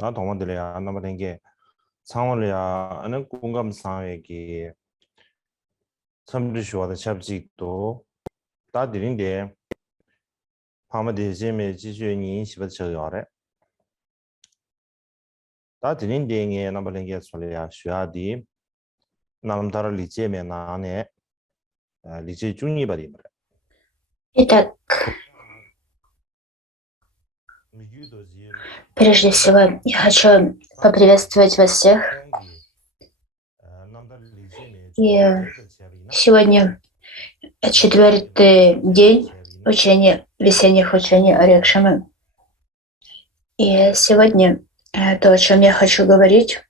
동문들이야 남는 게 상월이야 아는 공감 상황에게 섬르시와의 잡직도 다들인데 파마디 제메 지주니 시버쳐요래 다들인데 남는 게 소리야 쉬야디 남다를 리제메 나네 리제 중이 버리 Итак, прежде всего, я хочу поприветствовать вас всех. И сегодня четвертый день весенних учений Орекшамы. И сегодня то, о чем я хочу говорить,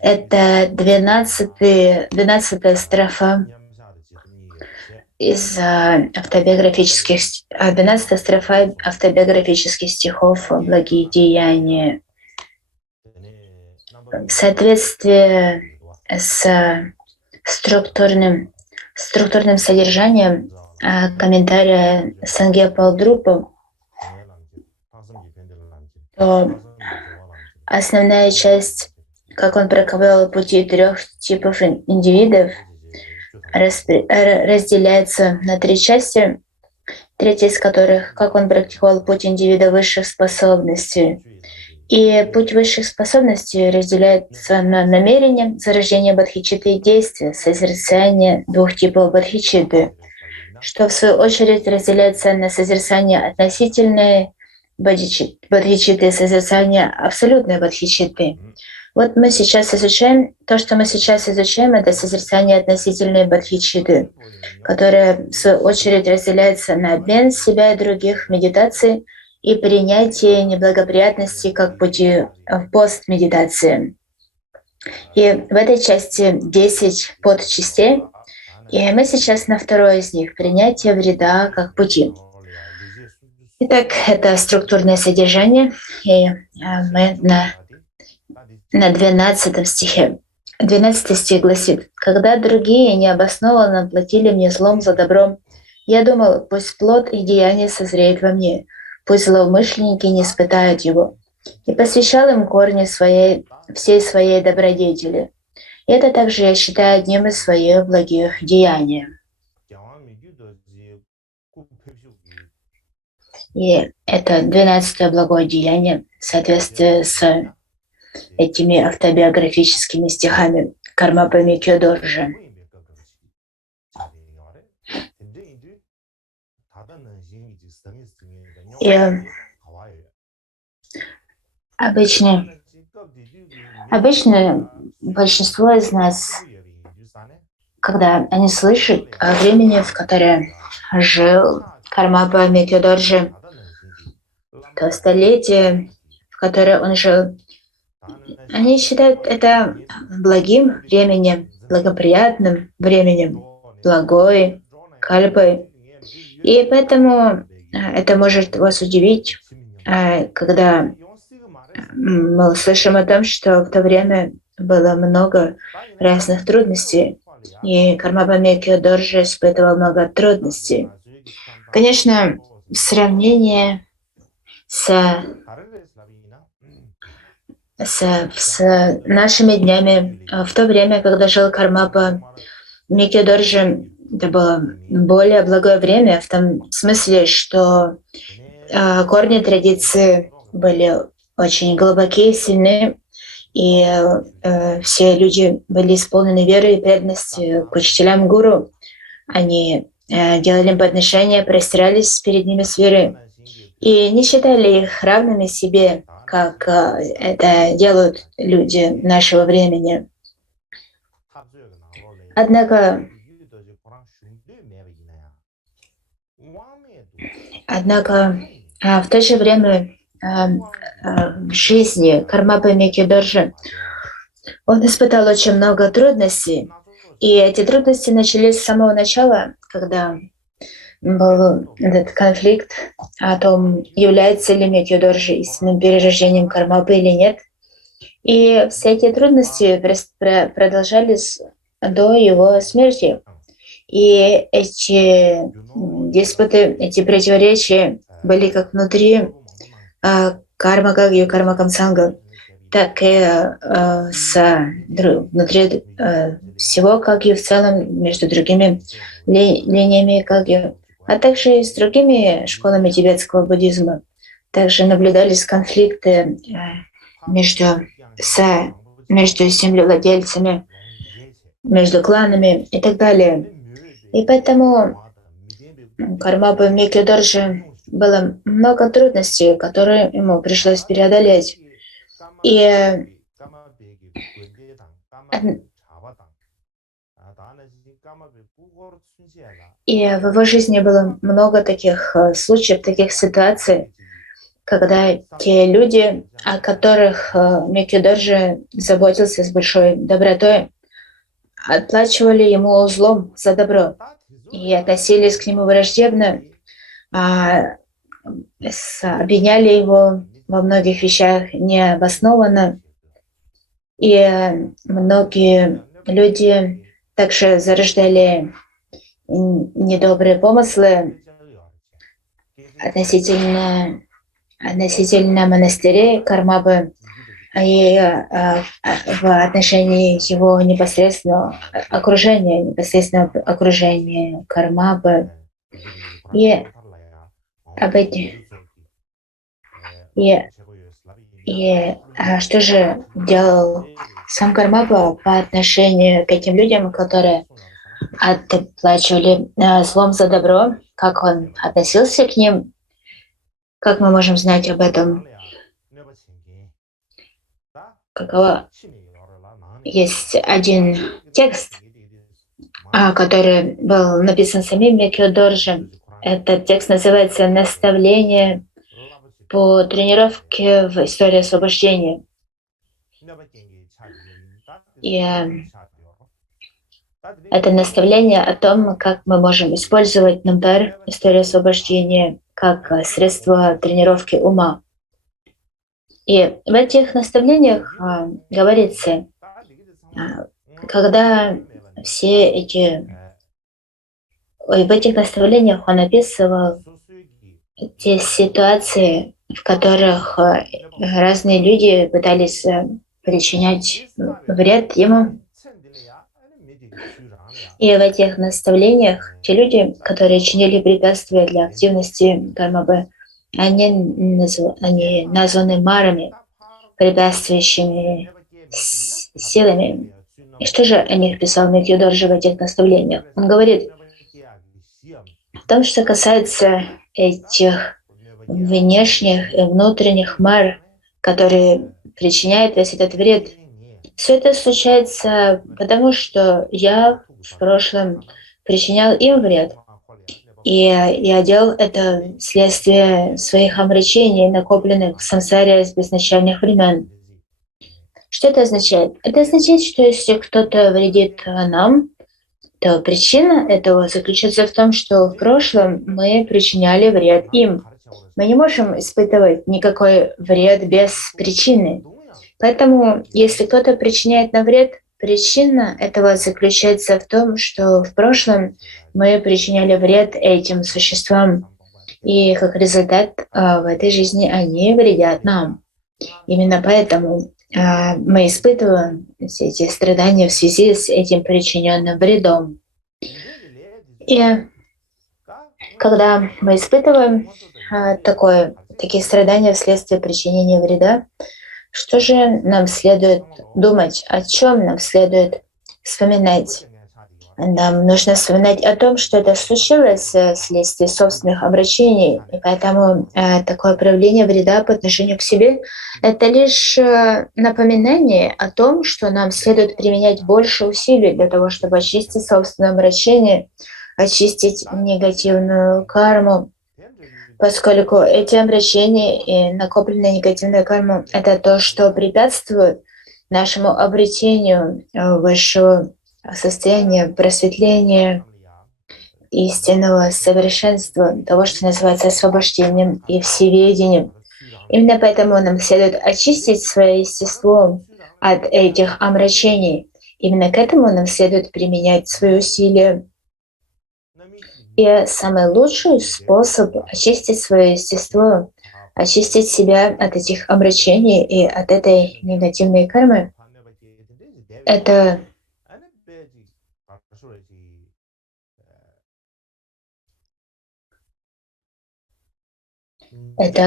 это 12-я строфа из 12-я строфа автобиографических стихов «Благие деяния». В соответствии с структурным содержанием комментария Санге Палдрупа, то основная часть, как он проковылял пути 3 типов индивидов, разделяется на 3 части, третья из которых, как он практиковал путь индивида высших способностей. И путь высших способностей разделяется на намерение, зарождение бодхичитты и действия, созерцание 2 типов бодхичитты, что в свою очередь разделяется на созерцание относительной бодхичитты и созерцание абсолютной бодхичитты. Вот мы сейчас изучаем, это созерцание относительной бодхичитты, которое в свою очередь разделяется на обмен себя и других медитаций и принятие неблагоприятностей как пути в пост-медитации. И в этой части 10 подчастей, и мы сейчас на 2 из них — принятие вреда как пути. Итак, это структурное содержание, и мы на 12 стихе. 12 стих гласит: «Когда другие необоснованно платили мне злом за добром, я думал, пусть плод и деяние созреет во мне, пусть злоумышленники не испытают его, и посвящал им корни всей своей добродетели. И это также я считаю одним из своих благих деяний». И это 12-е благое деяние в соответствии с этими автобиографическими стихами Кармапа Миккё Доржи. И обычно большинство из нас, когда они слышат о времени, в котором жил Кармапа Миккё Доржи, то столетие, в которое он жил, они считают это благим временем, благоприятным временем, благой, кальпой. И поэтому это может вас удивить, когда мы услышим о том, что в то время было много разных трудностей, и Кармапа Миккё Доржи испытывал много трудностей. Конечно, в сравнении с нашими днями, в то время, когда жил Кармапа Миккё Доржи, это было более благое время в том смысле, что корни традиции были очень глубокие, сильные, и все люди были исполнены верой и преданности к учителям гуру. Они делали им подношения, простирались перед ними с верой и не считали их равными себе, как это делают люди нашего времени. Однако в то же время в жизни Кармапа Миккё Доржи он испытал очень много трудностей, и эти трудности начались с самого начала, когда был этот конфликт о том, является ли Миккё Доржи истинным перерождением Кармапы или нет. И все эти трудности продолжались до его смерти. И эти диспуты, эти противоречия были как внутри Кармака и Кармакам Санга, так и внутри всего, как и в целом между другими линиями, как и, а также и с другими школами тибетского буддизма. Также наблюдались конфликты между, между землевладельцами, между кланами и так далее. И поэтому Кармапы Микки Доржи было много трудностей, которые ему пришлось преодолеть. И в его жизни было много таких случаев, таких ситуаций, когда те люди, о которых Микки Доржи заботился с большой добротой, отплачивали ему злом за добро и относились к нему враждебно, обвиняли его во многих вещах необоснованно. И многие люди также зарождали недобрые помыслы относительно монастырей Кармапы и в отношении его непосредственного окружения Кармапы. И об этих что же делал сам Кармапа по отношению к этим людям, которые отплачивали злом за добро, как он относился к ним, как мы можем знать об этом? Каково? Есть один текст, который был написан самим Микки Доржи. Этот текст называется «Наставление по тренировке в истории освобождения». И это наставление о том, как мы можем использовать намдар, историю освобождения, как средство тренировки ума. И в этих наставлениях говорится, когда все эти... в этих наставлениях он описывал те ситуации, в которых разные люди пытались причинять вред ему. И в этих наставлениях те люди, которые чинили препятствия для активности Кармапы, они названы марами, препятствующими силами. И что же о них писал Микки Доржи в этих наставлениях? Он говорит, в том, что касается этих внешних и внутренних мар, которые причиняют весь этот вред, все это случается потому, что я в прошлом причинял им вред. И я делал это вследствие своих омрачений, накопленных в сансаре с безначальных времен. Что это означает? Это означает, что если кто-то вредит нам, то причина этого заключается в том, что в прошлом мы причиняли вред им. Мы не можем испытывать никакой вред без причины. Поэтому, если кто-то причиняет нам вред, причина этого заключается в том, что в прошлом мы причиняли вред этим существам, и как результат в этой жизни они вредят нам. Именно поэтому мы испытываем все эти страдания в связи с этим причиненным вредом. И когда мы испытываем такие страдания вследствие причинения вреда, что же нам следует думать, о чем нам следует вспоминать? Нам нужно вспоминать о том, что это случилось вследствие собственных обращений, и поэтому такое проявление вреда по отношению к себе — это лишь напоминание о том, что нам следует применять больше усилий для того, чтобы очистить собственное обращение, очистить негативную карму, поскольку эти обращения и накопленная негативная карма — это то, что препятствует нашему обретению высшего состояния просветления, истинного совершенства, того, что называется освобождением и всеведением. Именно поэтому нам следует очистить свое естество от этих омрачений. Именно к этому нам следует применять свои усилия. И самый лучший способ очистить свое естество очистить себя от этих омрачений и от этой негативной кармы. Это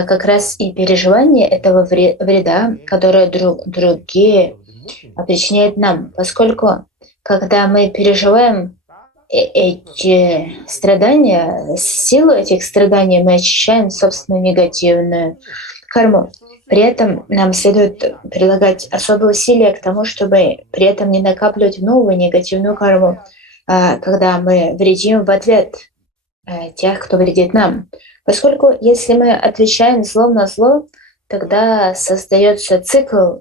как раз и переживание этого вреда, которое другие причиняют нам, поскольку когда мы переживаем эти страдания, силу этих страданий мы очищаем собственную негативную карму. При этом нам следует прилагать особые усилия к тому, чтобы при этом не накапливать новую негативную карму, когда мы вредим в ответ тех, кто вредит нам. Поскольку если мы отвечаем злом на зло, тогда создается цикл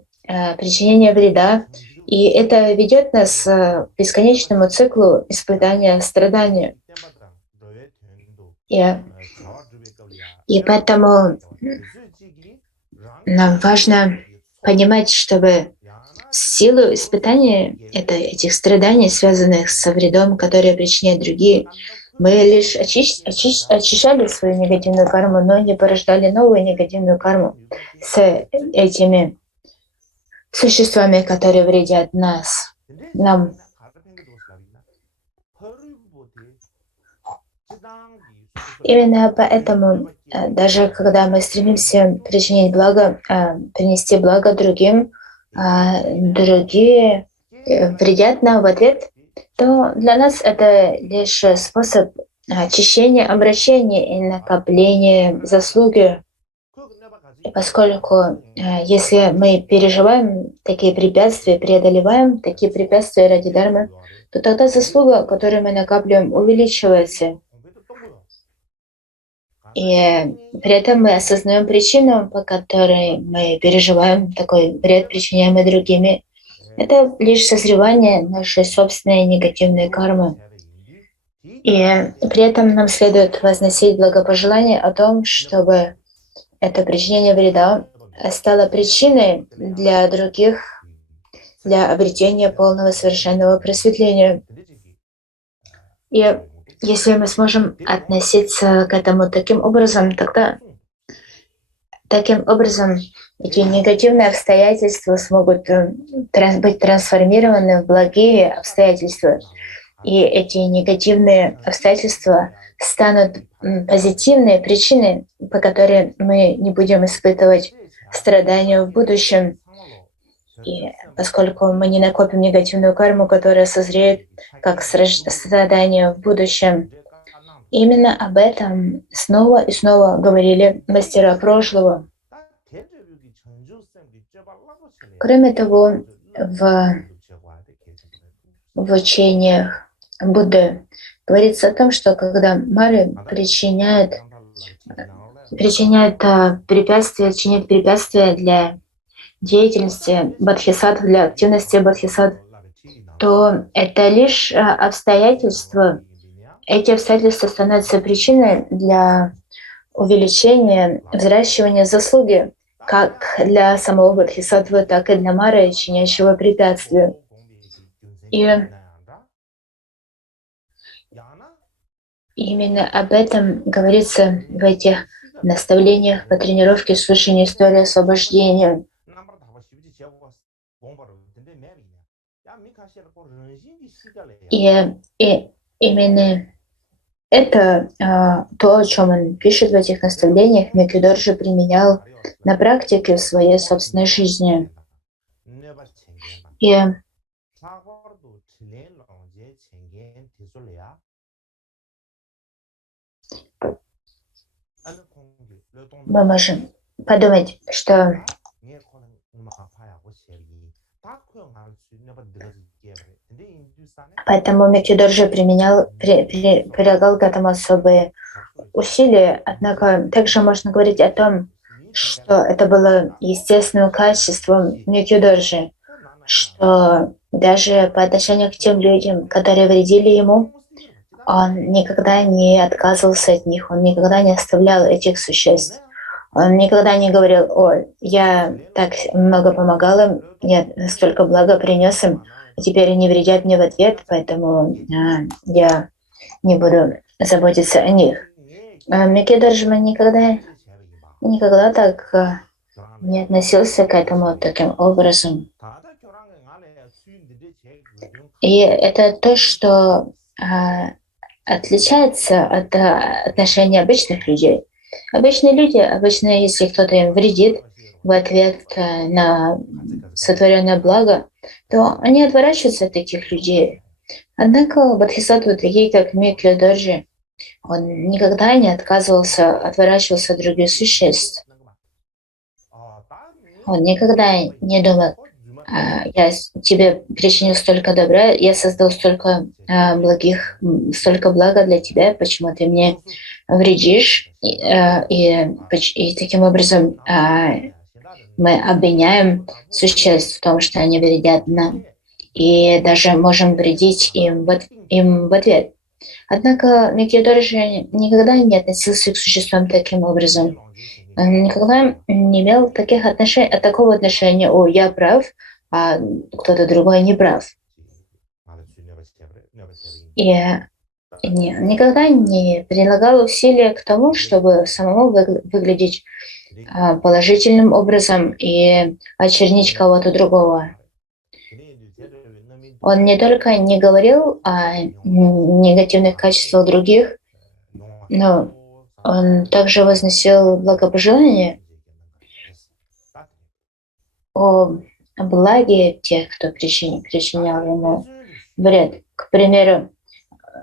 причинения вреда, и это ведет нас к бесконечному циклу испытания страдания. И поэтому нам важно понимать, чтобы силу испытания этих страданий, связанных со вредом, который причиняют другие, мы лишь очищали свою негативную карму, но не порождали новую негативную карму с этими существами, которые вредят нам. Именно поэтому, даже когда мы стремимся причинить благо, принести благо другим, другие вредят нам в ответ, то для нас это лишь способ очищения, обращения и накопления заслуги. Поскольку если мы переживаем такие препятствия, преодолеваем такие препятствия ради дharмы, то тогда заслуга, которую мы накапливаем, увеличивается. И при этом мы осознаем причину, по которой мы переживаем такой вред, причиняемый другими. Это лишь созревание нашей собственной негативной кармы. И при этом нам следует возносить благопожелание о том, чтобы это причинение вреда стало причиной для других, для обретения полного совершенного просветления. И если мы сможем относиться к этому таким образом, тогда таким образом эти негативные обстоятельства смогут быть трансформированы в благие обстоятельства. И эти негативные обстоятельства станут позитивной причиной, по которой мы не будем испытывать страдания в будущем. И поскольку мы не накопим негативную карму, которая созреет как страдания в будущем. Именно об этом снова и снова говорили мастера прошлого. Кроме того, в учениях Будды говорится о том, что когда мары причиняют препятствия, чинят препятствия для деятельности бодхисаттв, для активности бодхисаттв, то это лишь обстоятельства. Эти обстоятельства становятся причиной для увеличения, взращивания заслуги как для самого бодхисаттвы, так и для мары, чинящего препятствия. И именно об этом говорится в этих наставлениях по тренировке слушания истории освобождения. И именно это то, о чем он пишет в этих наставлениях, Микки Доржи применял на практике в своей собственной жизни. И мы можем подумать, что поэтому Микки Доржи прилагал к этому особые усилия, однако также можно говорить о том, что это было естественным качеством Микки Доржи, что даже по отношению к тем людям, которые вредили ему, он никогда не отказывался от них, он никогда не оставлял этих существ. Он никогда не говорил: «О, я так много помогал им, я столько блага принес им, а теперь они вредят мне в ответ, поэтому я не буду заботиться о них». Микки Доржи никогда никогда так не относился к этому таким образом. И это то, что отличается от отношений обычных людей. Обычные люди, обычно, если кто-то им вредит в ответ на сотворенное благо, то они отворачиваются от таких людей. Однако бодхисаттвы, такие как Микки Дорджи, он никогда не отворачивался от других существ. Он никогда не думал: я тебе причинил столько добра, я создал столько столько блага для тебя, почему ты мне вредишь? И таким образом мы обвиняем существ в том, что они вредят нам, и даже можем вредить им в ответ. Однако Микки Дорджи никогда не относился к существам таким образом. Он никогда не имел такого отношения: «О, я прав, а кто-то другой не прав». И никогда не прилагал усилия к тому, чтобы самому выглядеть положительным образом и очернить кого-то другого. Он не только не говорил о негативных качествах других, но он также возносил благопожелания о благе тех, кто причинял ему вред. К примеру,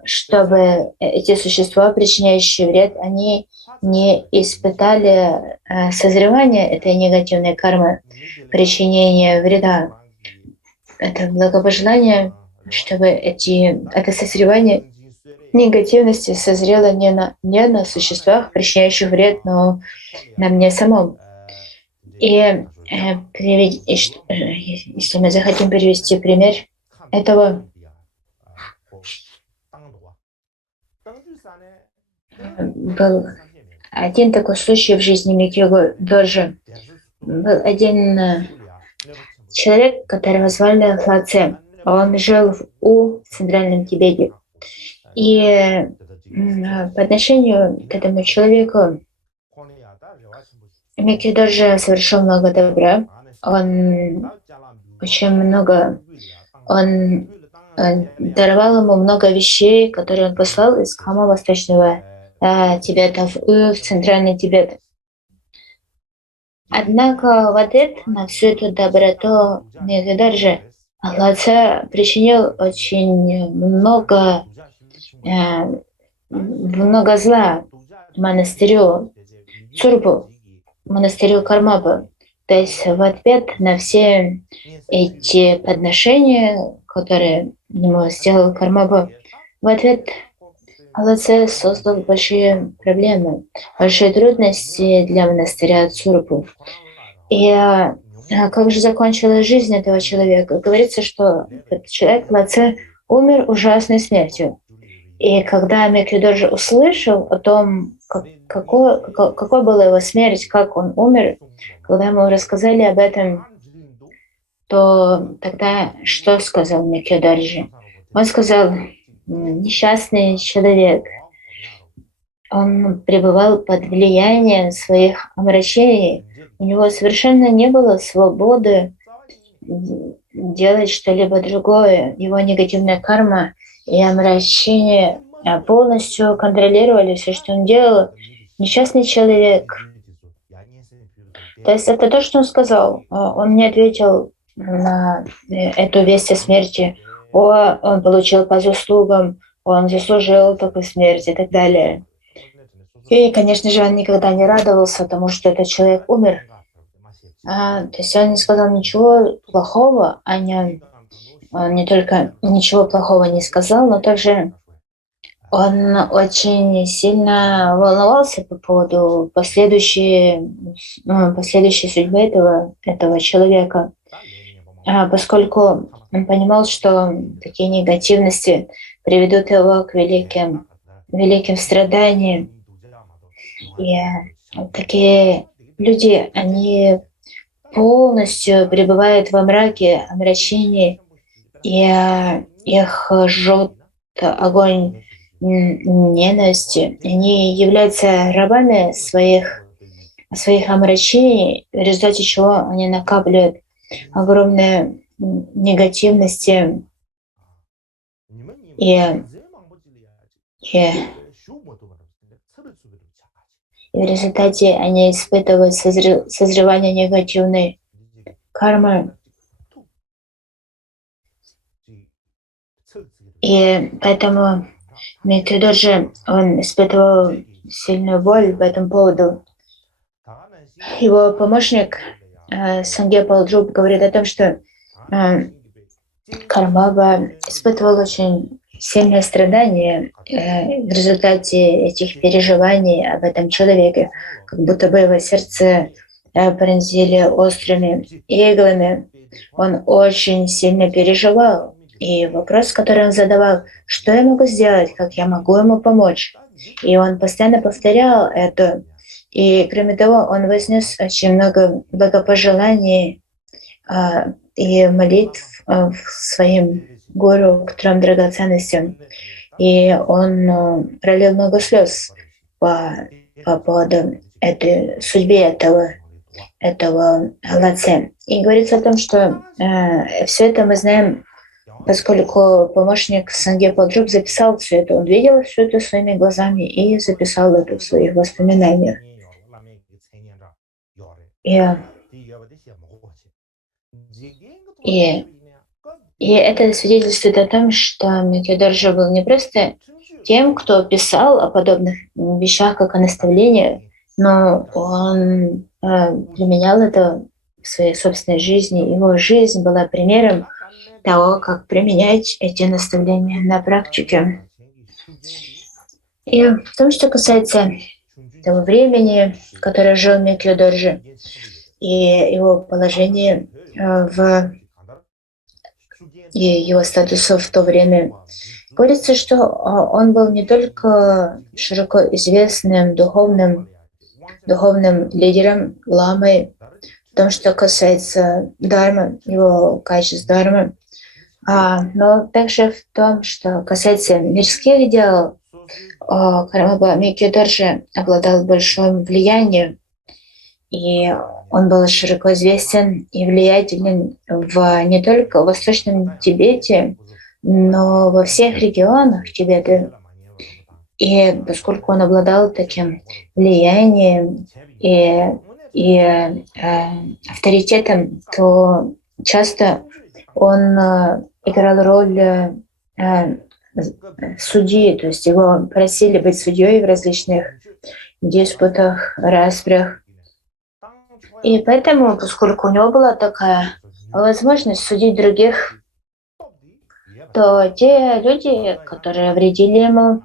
чтобы эти существа, причиняющие вред, они не испытали созревание этой негативной кармы, причинения вреда. Это благопожелание, чтобы это созревание негативности созрело не на существах, причиняющих вред, но на мне самом. И если мы захотим привести пример этого, был один такой случай в жизни Микки Дорджи. Был один человек, которого звали Лаце. Он жил в Центральном Тибете. И по отношению к этому человеку Микки Дорджи совершил много добра. Он даровал ему много вещей, которые он послал из Хама Восточного Тибета в Центральный Тибет. Однако в ответ на всю эту доброту Микки Дорджи Лаце причинил очень много зла монастырю Цурбу, монастырю Кармапа. То есть в ответ на все эти подношения, которые ему сделал Кармапа, в ответ Лаце создал большие проблемы, большие трудности для монастыря Цурбу. И как же закончилась жизнь этого человека? Говорится, что этот человек, Лаце, умер ужасной смертью. И когда Микки Дорджи услышал о том, какой была его смерть, как он умер, когда ему рассказали об этом, то тогда что сказал Микки Дорджи? Он сказал: несчастный человек, он пребывал под влиянием своих омрачений, у него совершенно не было свободы делать что-либо другое. Его негативная карма и омрачение полностью контролировали все, что он делал. Несчастный человек. То есть это то, что он сказал. Он не ответил на эту весть о смерти. Он получил по заслугам, он заслужил такую смерть и так далее. И, конечно же, он никогда не радовался тому, что этот человек умер. То есть он не сказал ничего плохого о нем. Он не только ничего плохого не сказал, но также он очень сильно волновался по поводу последующей судьбы этого человека, поскольку он понимал, что такие негативности приведут его к великим страданиям. И такие люди, они полностью пребывают во мраке, омрачении, и их жжет огонь ненависти. Они являются рабами своих своих омрачений, в результате чего они накапливают огромные негативности и, и, и в результате они испытывают созревание негативной кармы. И поэтому Микидоджи, он испытывал сильную боль по этому поводу. Его помощник Санге Палджуб говорит о том, что Кармаба испытывал очень сильное страдание в результате этих переживаний об этом человеке, как будто бы его сердце пронзили острыми иглами. Он очень сильно переживал. И вопрос, который он задавал, что я могу сделать, как я могу ему помочь? И он постоянно повторял это. И кроме того, он вознес очень много благопожеланий и молитв своим гуру к трем драгоценностям. И он пролил много слез по поводу этой судьбе этого Ладзе. И говорится о том, что все это мы знаем, поскольку помощник Санге Палджуб записал все это. Он видел все это своими глазами и записал это в своих воспоминаниях. И это свидетельствует о том, что Микидоджи был не просто тем, кто писал о подобных вещах, как о наставлениях, но он применял это в своей собственной жизни. Его жизнь была примером того, как применять эти наставления на практике. И в том, что касается того времени, в которое жил Микидоджи, и его положения и его статуса в то время, говорится, что он был не только широко известным духовным лидером, ламой, в том, что касается дхармы, его качеств дхармы, но также в том, что касается мирских дел, Кармаба Микидоджи обладал большим влиянием, и он был широко известен и влиятелен не только в Восточном Тибете, но во всех регионах Тибета. И поскольку он обладал таким влиянием и авторитетом, то часто он играл роль судьи, то есть его просили быть судьей в различных диспутах, распрях. И поэтому, поскольку у него была такая возможность судить других, то те люди, которые вредили ему,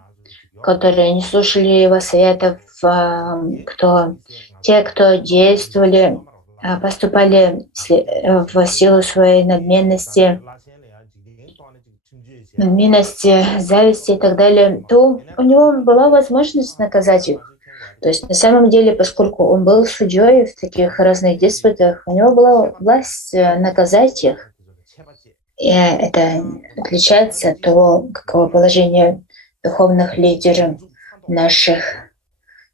которые не слушали его советов, те, кто действовали, поступали в силу своей надменности, зависти и так далее, то у него была возможность наказать их. То есть на самом деле, поскольку он был судьей в таких разных диспутах, у него была власть наказать их. И это отличается от того, каково положение духовных лидеров наших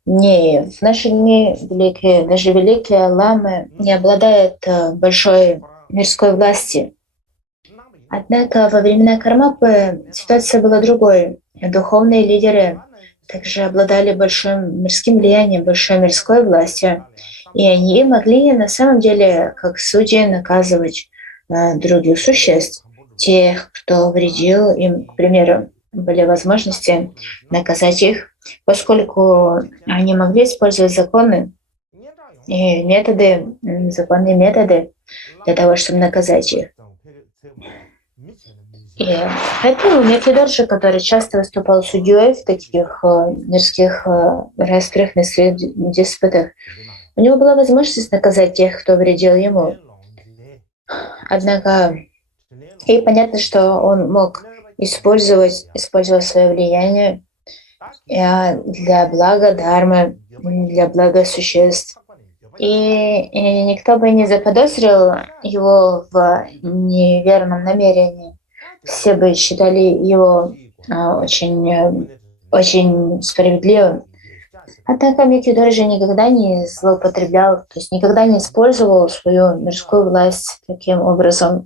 дней. В наши дни даже великие ламы не обладают большой мирской властью. Однако во времена Кармапы ситуация была другой. Духовные лидеры также обладали большим мирским влиянием, большой мирской властью. И они могли на самом деле, как судьи, наказывать других существ, тех, кто вредил им, к примеру, были возможности наказать их, поскольку они могли использовать законы и законные методы для того, чтобы наказать их. И поэтому Микидоджи, который часто выступал судьей в таких мирских распрях, мирских диспутах, у него была возможность наказать тех, кто вредил ему. Однако, и понятно, что он мог использовать свое влияние для блага дхармы, для блага существ. И никто бы не заподозрил его в неверном намерении. Все бы считали его очень справедливым. Однако Микки же никогда не злоупотреблял, то есть никогда не использовал свою мирскую власть таким образом.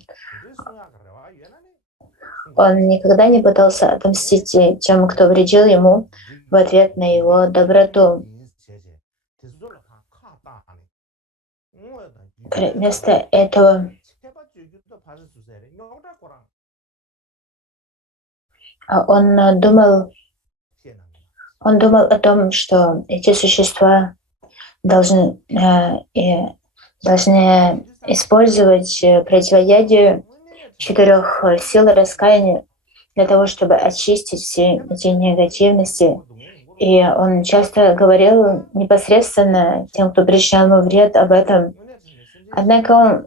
Он никогда не пытался отомстить тем, кто вредил ему в ответ на его доброту. Вместо этого он думал о том, что эти существа должны использовать противоядие 4 сил раскаяния для того, чтобы очистить все эти негативности. И он часто говорил непосредственно тем, кто причинял ему вред, об этом. Однако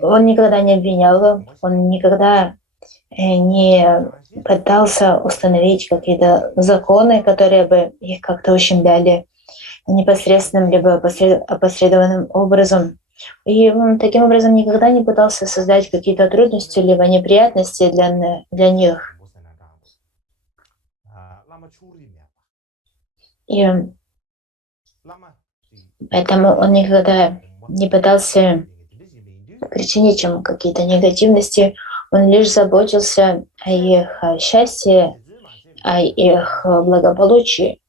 он никогда не обвинял его, он никогда не пытался установить какие-то законы, которые бы их как-то ущемляли непосредственным либо опосредованным образом. И он таким образом никогда не пытался создать какие-то трудности либо неприятности для них. И поэтому он никогда не пытался причинить им какие-то негативности, он лишь заботился о их счастье, о их благополучии.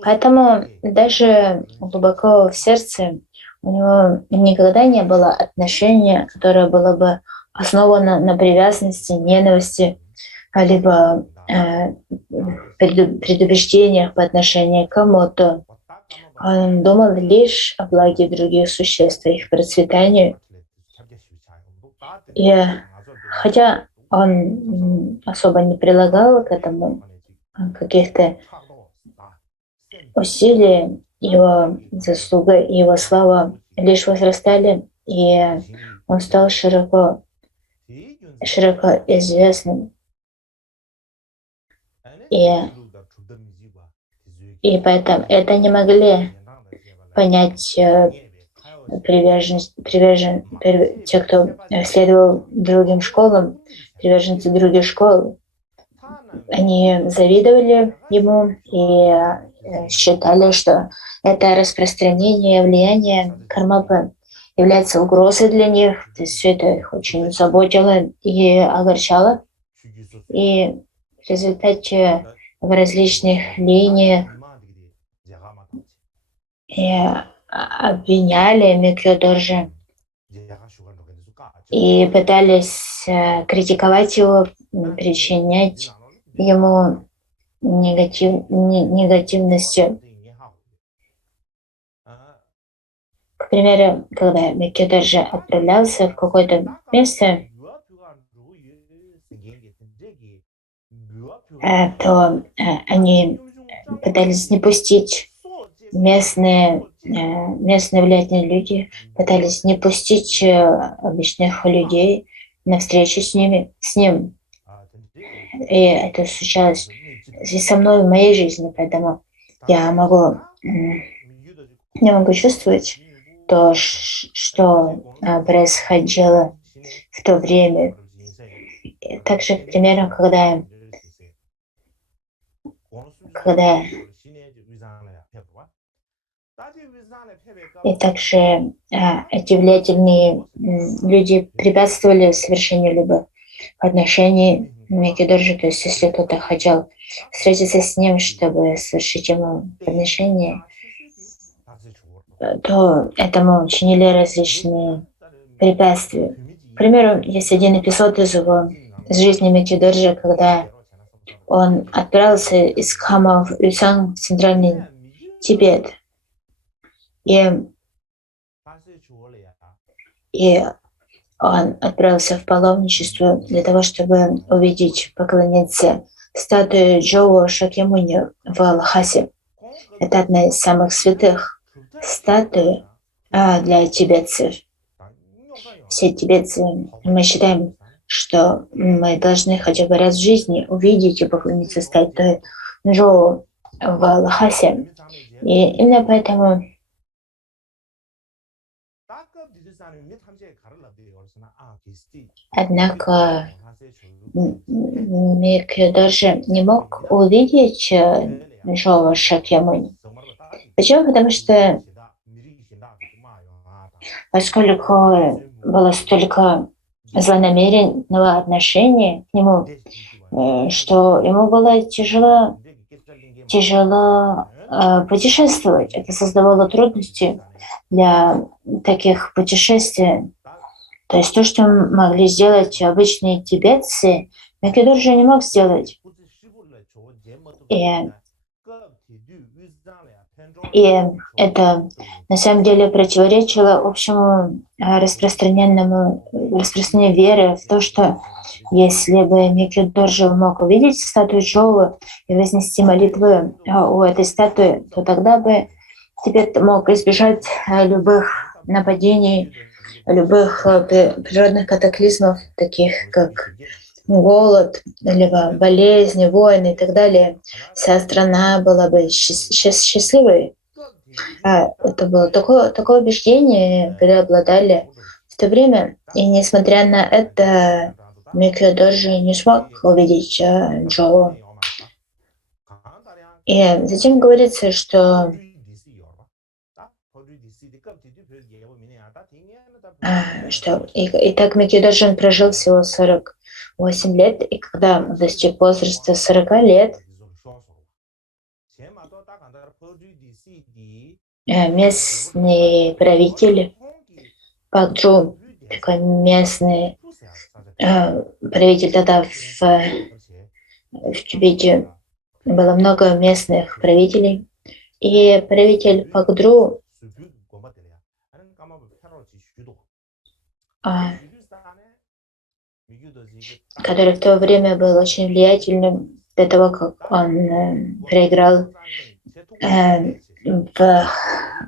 Поэтому даже глубоко в сердце у него никогда не было отношения, которое было бы основано на привязанности, ненависти, либо предубеждениях по отношению к кому-то. Он думал лишь о благе других существ, их процветании. И хотя он особо не прилагал к этому каких-то усилий, его заслуга и его слава лишь возрастали, и он стал широко известным. И поэтому это не могли понять те, кто следовал другим школам, приверженцы других школ. Они завидовали ему и считали, что это распространение влияния кармапы является угрозой для них. То есть все это их очень заботило и огорчало. И в результате в различных линиях обвиняли Микки и пытались критиковать его, причинять ему негативности. К примеру, когда Микки отправлялся в какое-то место, то они пытались не пустить местные влиятельные люди, пытались не пустить обычных людей на встречу с ним. И это случалось и со мной в моей жизни, поэтому я могу чувствовать то, что происходило в то время. И также, к примеру, и также эти влиятельные люди препятствовали совершению любых отношений Микки, то есть если кто-то хотел встретиться с ним, чтобы совершить ему отношения, то этому чинили различные препятствия. К примеру, есть один эпизод из жизни Микки, когда он отправился из Кхама в Юсан, в центральный Тибет. И он отправился в паломничество для того, чтобы увидеть, поклониться статуе Джоу Шакьямуни в Лхасе. Это одна из самых святых статуй для тибетцев. Все тибетцы, мы считаем, что мы должны хотя бы раз в жизни увидеть и поклониться статуе Джоу в Лхасе. И именно поэтому Однако Микидожи не мог увидеть Джова Шакьямуни. Почему? Потому что поскольку было столько злонамеренного отношения к нему, что ему было тяжело путешествовать. Это создавало трудности для таких путешествий. То есть то, что могли сделать обычные тибетцы, Микидоржи не мог сделать. И это на самом деле противоречило общему распространению веры в то, что если бы Микидоржи мог увидеть статую Джовы и вознести молитвы у этой статуи, то тогда бы Тибет мог избежать любых нападений, любых природных катаклизмов, таких как голод, либо болезни, войны и так далее. Вся страна была бы счастливой. Это было такое убеждение, преобладали в то время. И несмотря на это, Микидоржи не смог увидеть Джову. И затем говорится, что и так Микидоржи прожил всего 48 лет, и когда он достиг возраста 40 лет, местный правитель Пакджу, такой местный правитель тогда в Тибете, было много местных правителей, и правитель Пакджу который в то время был очень влиятельным до того, как он проиграл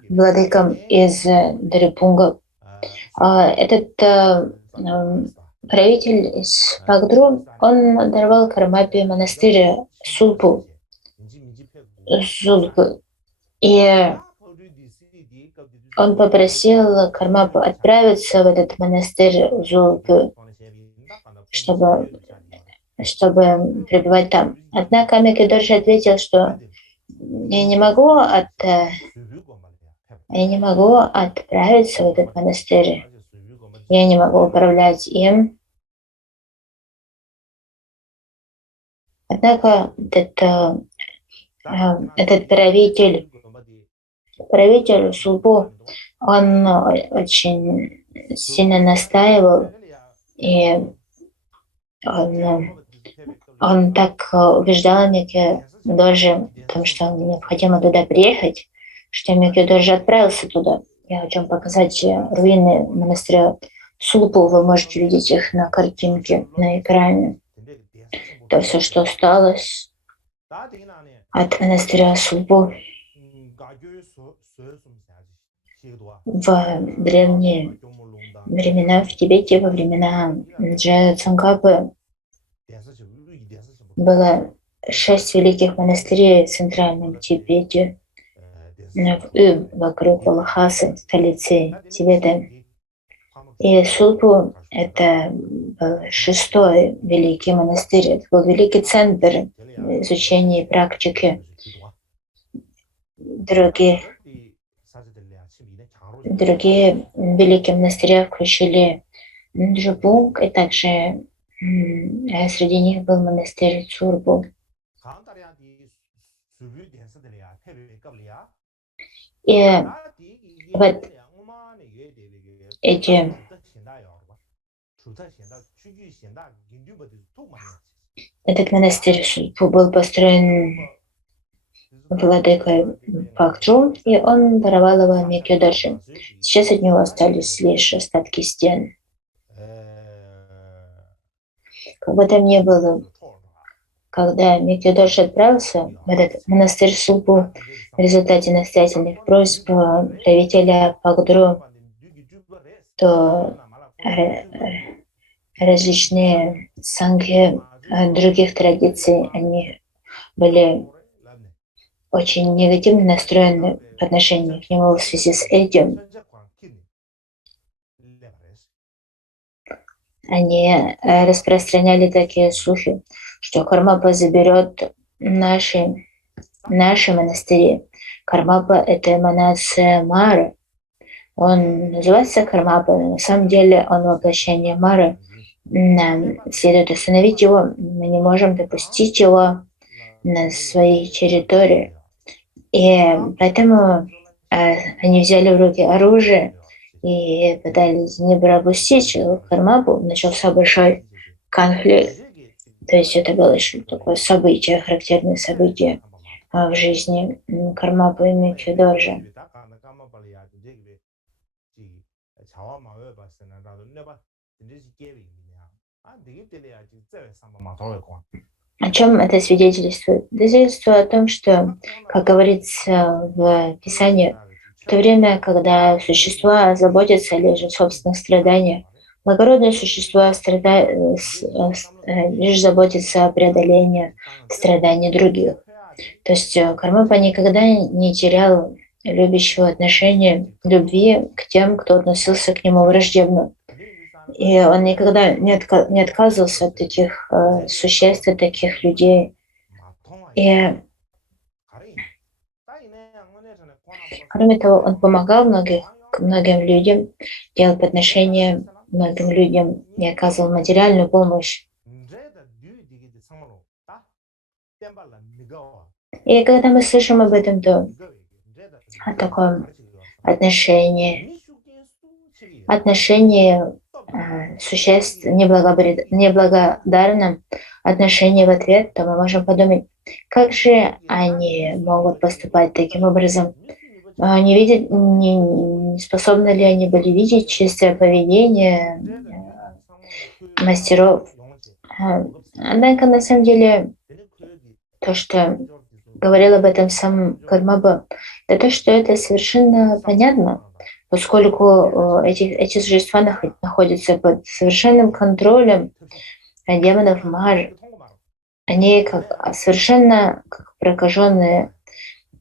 владыкам из Дарипунга. Этот правитель из Пакджу, он даровал Кармапе монастырь Сулпу. И он попросил Кармапу отправиться в этот монастырь Зулпу, чтобы пребывать там. Однако Микидоржи ответил, что я не могу отправиться в этот монастырь. Я не могу управлять им. Однако этот правитель Сулпу, он очень сильно настаивал, и он так убеждал Микидоржи в том, что необходимо туда приехать, что Микидоржи отправился туда. Я хочу показать руины монастыря Сулпу. Вы можете видеть их на картинке на экране. Это все, что осталось от монастыря Сулпу. В древние времена в Тибете, во времена Джая Цангапы, было 6 великих монастырей в центральном Тибете, вокруг Лхасы, столицы Тибета. И Сулпу — это был 6-й великий монастырь, это был великий центр изучения и практики. Другие великие монастыря включили Джупунг, и также среди них был монастырь Цурбу. И вот этот монастырь Цурбу был построен владыкой Пакджу, и он даровал его Микидоржи. Сейчас от него остались лишь остатки стен. Как бы там ни было, когда Микидоржи отправился в этот монастырь Сулпу в результате настоятельных просьб правителя Пакджу, то различные сангхи других традиций, они были очень негативно настроены по отношению к нему в связи с этим. они распространяли такие слухи, что Кармапа заберет наши монастыри. Кармапа — это эманация Мары. Он называется Кармапа, но на самом деле он воплощение Мары. Нам следует остановить его, мы не можем допустить его на своей территории. И поэтому они взяли в руки оружие и пытались не пропустить Кармапу. Начался большой конфликт. То есть это было еще такое событие, характерное событие в жизни Кармапы и Микхедоржа. О чем это свидетельствует? Это свидетельствует о том, что, как говорится в Писании, в то время, когда существа заботятся лишь о собственных страданиях, благородные существа лишь заботятся о преодолении страданий других. То есть Кармапа никогда не терял любящего отношения, любви к тем, кто относился к нему враждебно. И он никогда не отказывался от таких существ, от таких людей. И кроме того, он помогал многим людям, делал подношения многим людям и оказывал материальную помощь. И когда мы слышим об этом, то о таком отношении существ неблагодарном отношении в ответ, то мы можем подумать, как же они могут поступать таким образом? Не способны ли они были видеть чистое поведение мастеров? Однако, на самом деле, то, что говорил об этом сам Кармапа, это то, что это совершенно понятно, поскольку эти существа находятся под совершенным контролем демонов Мар. Они совершенно как прокаженные,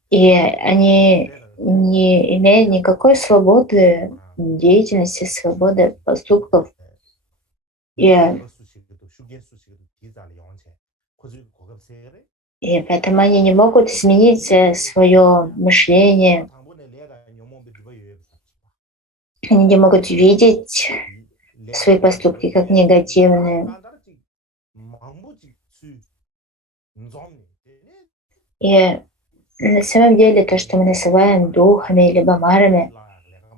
и они не имеют никакой свободы деятельности, свободы поступков. И поэтому они не могут изменить свое мышление, они не могут видеть свои поступки как негативные. И на самом деле то, что мы называем духами либо марами,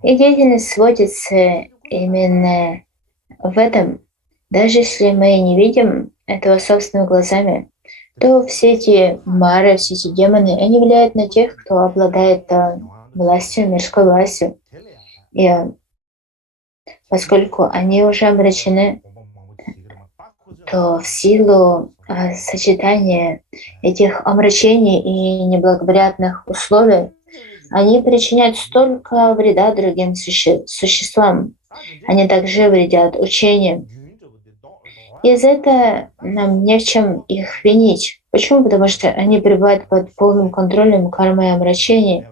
их деятельность сводится именно в этом. Даже если мы не видим этого собственными глазами, то все эти мары, все эти демоны, они влияют на тех, кто обладает властью, мирской властью. И поскольку они уже обречены, то в силу сочетания этих омрачений и неблагоприятных условий они причиняют столько вреда другим существам. Они также вредят учениям. И за это нам не в чем их винить. Почему? Потому что они пребывают под полным контролем кармы и омрачений.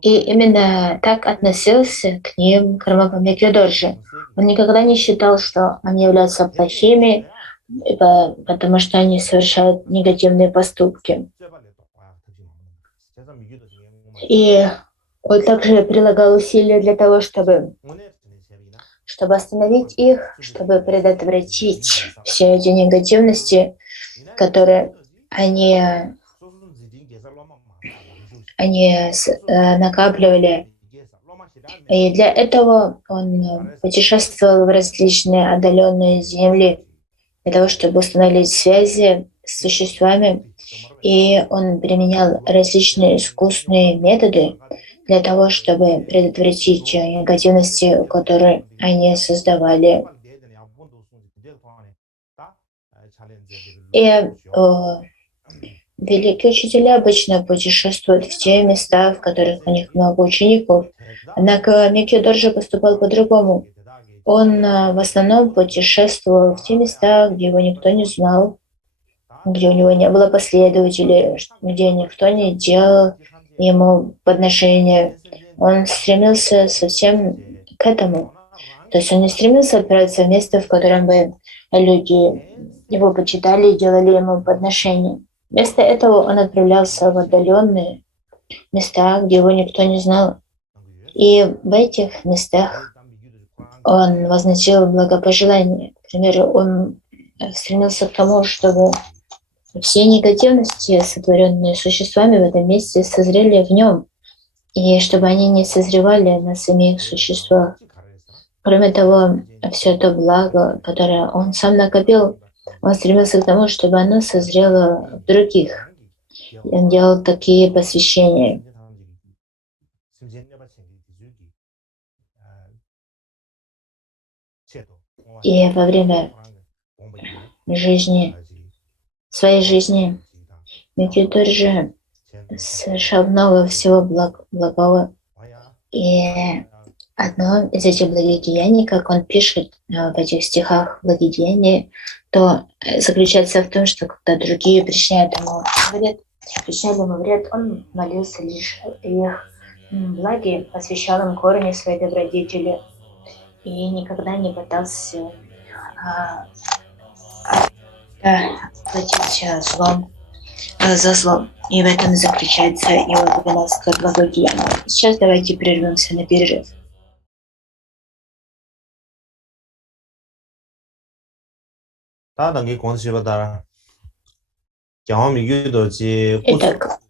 И именно так относился к ним Кармапа Микхедоржи. Он никогда не считал, что они являются плохими, потому что они совершают негативные поступки. И он также прилагал усилия для того, чтобы остановить их, чтобы предотвратить все эти негативности, которые они накапливали. И для этого он путешествовал в различные отдаленные земли, для того, чтобы установить связи с существами. И он применял различные искусственные методы для того, чтобы предотвратить негативности, которые они создавали. И великие учителя обычно путешествуют в те места, в которых у них много учеников. Однако Микхедоржи поступал по-другому. Он в основном путешествовал в те места, где его никто не знал, где у него не было последователей, где никто не делал ему подношения. Он стремился совсем к этому. То есть он не стремился отправиться в место, в котором бы люди его почитали и делали ему подношения. Вместо этого он отправлялся в отдаленные места, где его никто не знал. И в этих местах он возносил благопожелания. К примеру, он стремился к тому, чтобы все негативности, сотворенные существами в этом месте, созрели в нем, и чтобы они не созревали на самих существах. Кроме того, все то благо, которое он сам накопил, он стремился к тому, чтобы оно созрело в других. И он делал такие посвящения. И во время жизни, своей жизни, Микки совершал много всего благого. И одно из этих благодеяний, как он пишет в этих стихах благодеяния, то заключается в том, что когда другие причиняли ему вред, он молился лишь о их благе, посвящал им корни своей добродетели и никогда не пытался а, платить злом за зло. И в этом заключается его 12 благодеяние. Сейчас давайте прервемся на перерыв. Итак,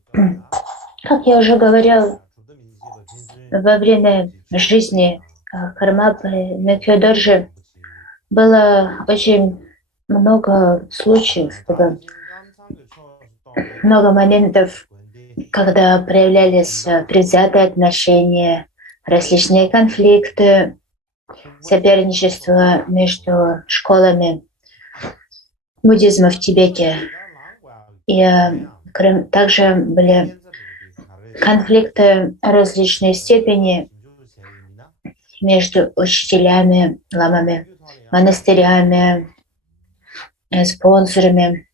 как я уже говорил, во время жизни Кармапы Мекхёдоржи было очень много случаев, много моментов, когда проявлялись предвзятые отношения, различные конфликты, соперничество между школами буддизма в Тибете. И также были конфликты различной степени между учителями, ламами, монастырями, спонсорами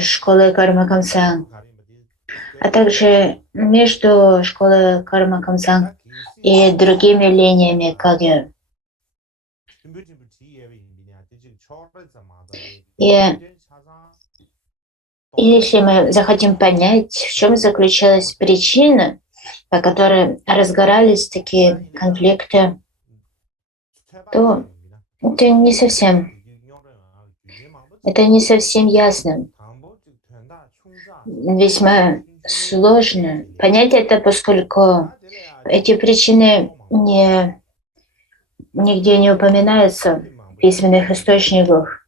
школы Карма Камсан, а также между школой Карма Камсан и другими линиями Кагья. И если мы захотим понять, в чем заключалась причина, по которой разгорались такие конфликты, то это не совсем ясно. Весьма сложно понять это, поскольку эти причины нигде не упоминаются в письменных источниках.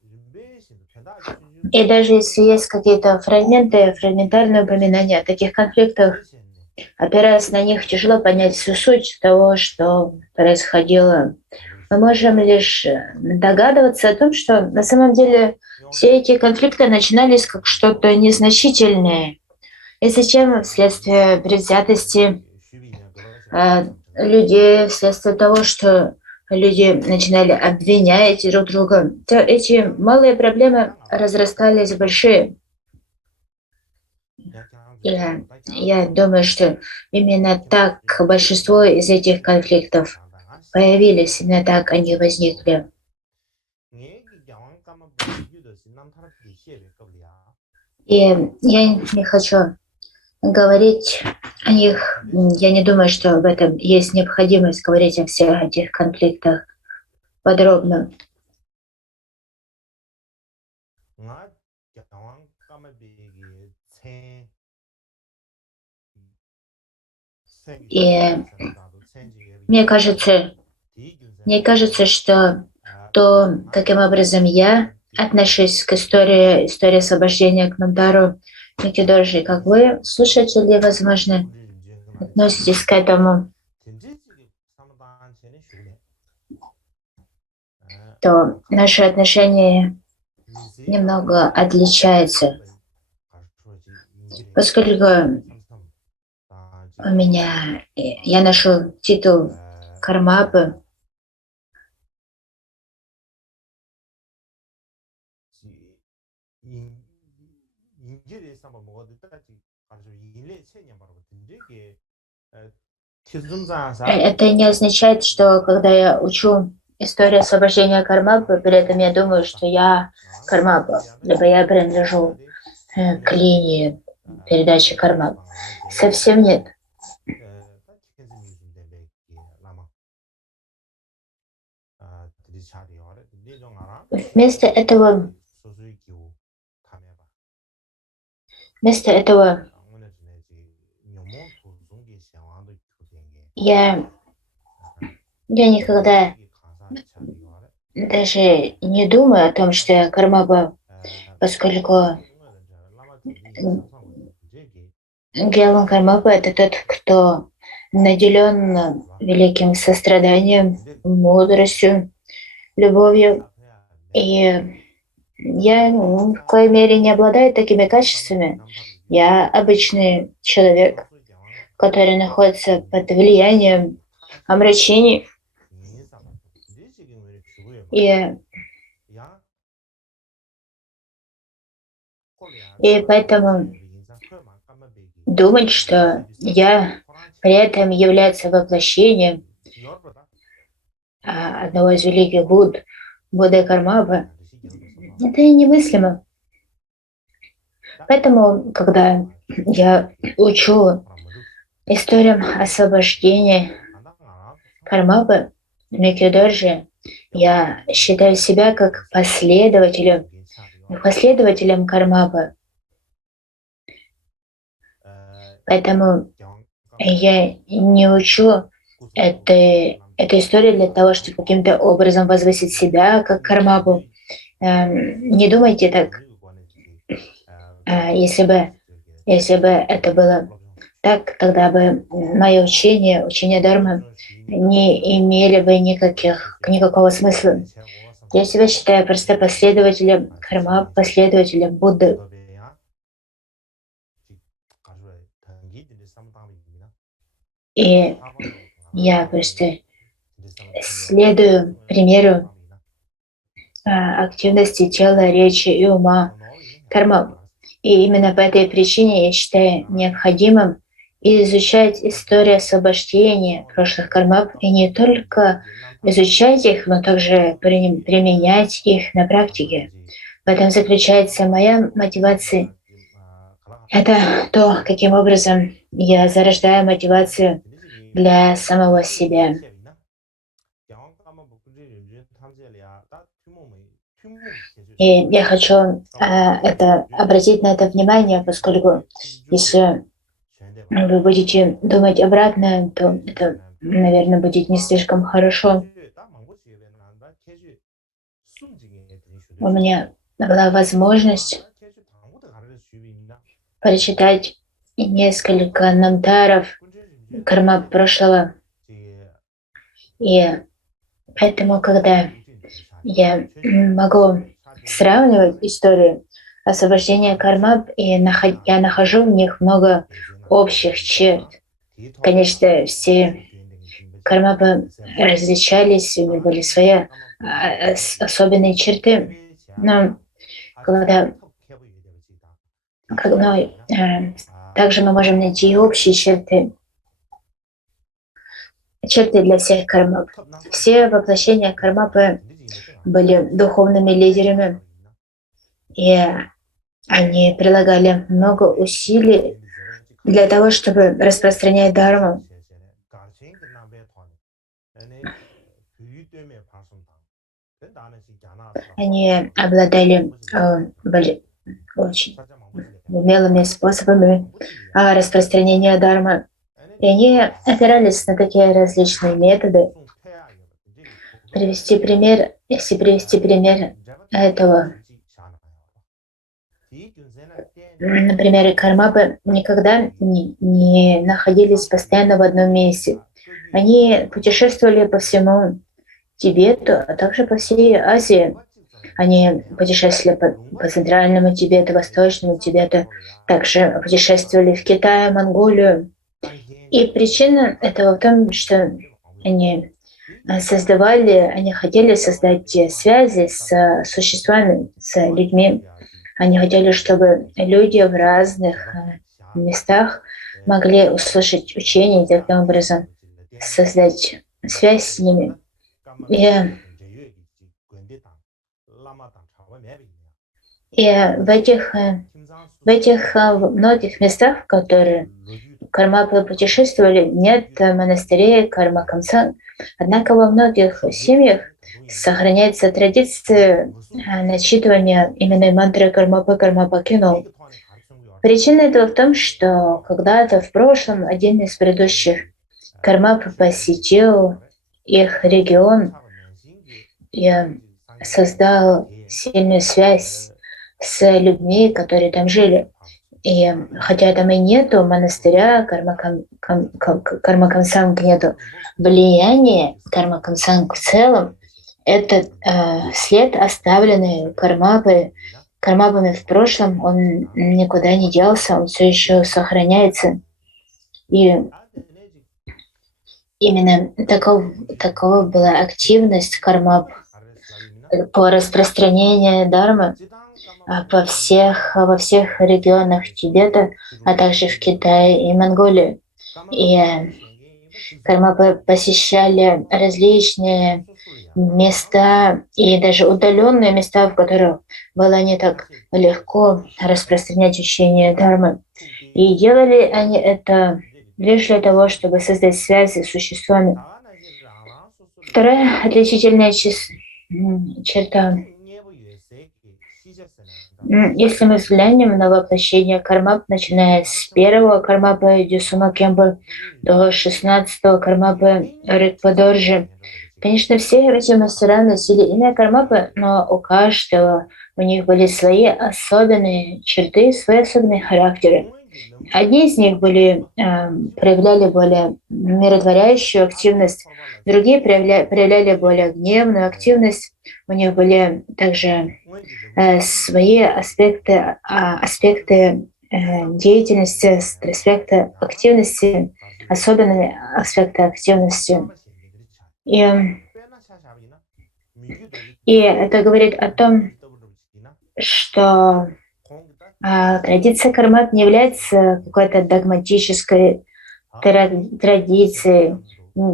И даже если есть какие-то фрагментарные упоминания о таких конфликтах, опираясь на них, тяжело понять всю суть того, что происходило. Мы можем лишь догадываться о том, что на самом деле все эти конфликты начинались как что-то незначительное. И зачем вследствие предвзятости людей, вследствие того, что люди начинали обвинять друг друга, то эти малые проблемы разрастались в большие. И я думаю, что именно так большинство из этих конфликтов появились, именно так они возникли. И я не хочу говорить о них. Я не думаю, что в этом есть необходимость говорить о всех этих конфликтах подробно. И мне кажется, что то, каким образом я отношусь к истории освобождения к Намдару Микидоржи, как вы, слушатели, возможно, относитесь к этому, то наши отношения немного отличаются, поскольку я ношу титул Кармапы, Это не означает, что когда я учу историю освобождения Кармапы, при этом я думаю, что я Кармапа, либо я принадлежу к линии передачи Кармап. Совсем нет. Вместо этого я никогда даже не думаю о том, что я Кармапа, поскольку Гелан Кармапа — это тот, кто наделен великим состраданием, мудростью, любовью. И я в какой мере не обладаю такими качествами. Я обычный человек, который находится под влиянием омрачений. И поэтому думать, что я при этом является воплощением одного из великих Будд, Будды Кармапы, это немыслимо. Поэтому, когда я учу историям освобождения Кармапы, Микки-дорджи, я считаю себя как последователем Кармапы. Поэтому я не учу этой истории для того, чтобы каким-то образом возвысить себя как Кармапу. Не думайте так. Если бы это было так, тогда бы мое учение Дharma, не имели бы никакого смысла. Я себя считаю просто последователем Кармапы, последователем Будды. И я просто следую примеру активности тела, речи и ума Кармап. И именно по этой причине я считаю необходимым изучать историю освобождения прошлых Кармап, и не только изучать их, но также применять их на практике. В этом заключается моя мотивация. Это то, каким образом я зарождаю мотивацию для самого себя. И я хочу обратить на это внимание, поскольку если вы будете думать обратно, то это, наверное, будет не слишком хорошо. У меня была возможность прочитать несколько намтаров карма прошлого. И поэтому, когда я могу сравнивать истории освобождения карма, и я нахожу в них много общих черт. Конечно, все кармапы различались, у них были свои особенные черты, но также мы можем найти и общие черты для всех кармап. Все воплощения кармапы были духовными лидерами, и они прилагали много усилий для того, чтобы распространять дхарму. Они обладали очень умелыми способами распространения дхармы. И они опирались на такие различные методы. Если привести пример этого, например, кармапы никогда не находились постоянно в одном месте. Они путешествовали по всему Тибету, а также по всей Азии. Они путешествовали по центральному Тибету, восточному Тибету, также путешествовали в Китай, Монголию. И причина этого в том, что они хотели создать связи с существами, с людьми. Они хотели, чтобы люди в разных местах могли услышать учение и таким образом создать связь с ними. И в этих многих местах, в которые Кармапы путешествовали, нет монастырей Карма-Камсан. Однако во многих семьях сохраняется традиция начитывания именно мантры Кармапы Кармапа Кино. Причина этого в том, что когда-то в прошлом один из предыдущих Кармап посетил их регион и создал сильную связь с людьми, которые там жили. И хотя там и нету монастыря, Карма-Камсанг нету, влияние Карма-Камсанг в целом — это след, оставленный кармапами в прошлом, он никуда не делся, он все еще сохраняется. И именно такова была активность кармап по распространению дармы во всех регионах Тибета, а также в Китае и Монголии. И кармапы посещали различные места и даже удаленные места, в которых было не так легко распространять учение дармы. И делали они это лишь для того, чтобы создать связи с существами. Вторая отличительная черта. Если мы взглянем на воплощение кармап, начиная с первого кармапы Дюсума Кембы до 16-го кармапы Рикпадоржи, конечно, все эти мастера носили имя кармапы, но у них были свои особенные черты, свои особенные характеры. Одни из них проявляли более миротворяющую активность, другие проявляли более гневную активность. У них были также свои аспекты деятельности, аспекты активности, особенные аспекты активности. И это говорит о том, что традиция кармат не является какой-то догматической традицией,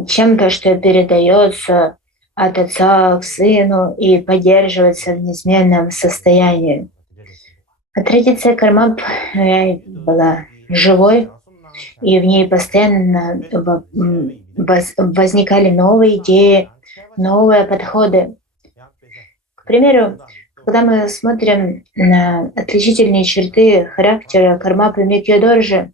чем-то, что передается от отца к сыну и поддерживается в неизменном состоянии. Традиция кармат была живой, и в ней постоянно возникали новые идеи, новые подходы. К примеру, когда мы смотрим на отличительные черты характера кармапы Микьодоржи,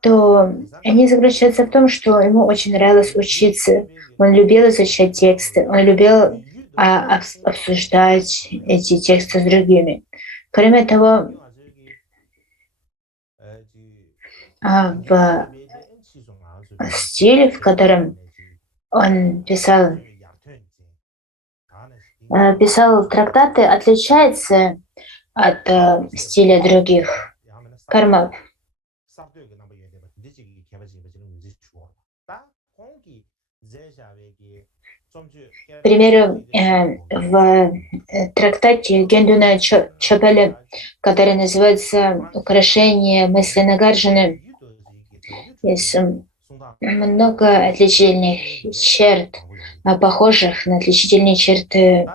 то они заключаются в том, что ему очень нравилось учиться, он любил изучать тексты, он любил обсуждать эти тексты с другими. Кроме того, в стиле, в котором он писал трактаты, отличается от стиля других кармап. К примеру, в трактате Гендуна Чопеля, который называется «Украшение мысли Нагарджуны», есть много отличительных черт, похожих на отличительные черты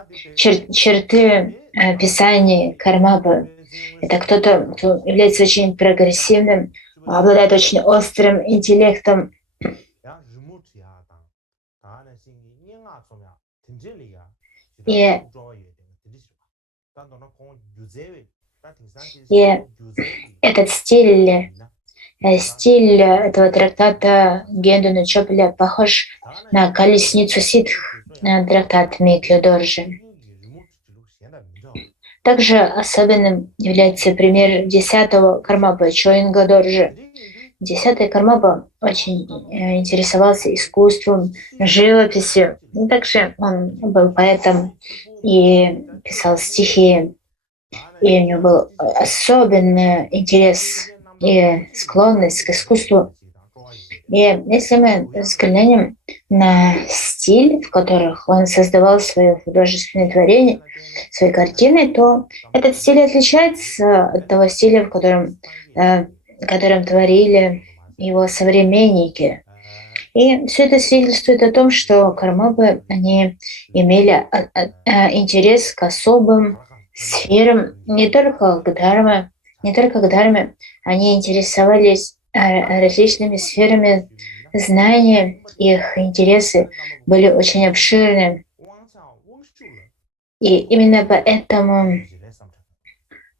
писания кармапы. Это кто-то, кто является очень прогрессивным, обладает очень острым интеллектом. И этот стиль этого трактата Гендуна Чопеля похож на колесницу ситх, трактат Микьодоржи. Также особенным является пример 10-го кармапы Чоингадоржи. 10-й кармапа очень интересовался искусством, живописью. И также он был поэтом и писал стихи. И у него был особенный интерес и склонность к искусству. И если мы взглянем на стиль, в которых он создавал свои художественные творения, свои картины, то этот стиль отличается от того стиля, в котором которым творили его современники. И все это свидетельствует о том, что кармапы, они имели интерес к особым сферам, не только к дharме, они интересовались различными сферами знания, их интересы были очень обширны. И именно поэтому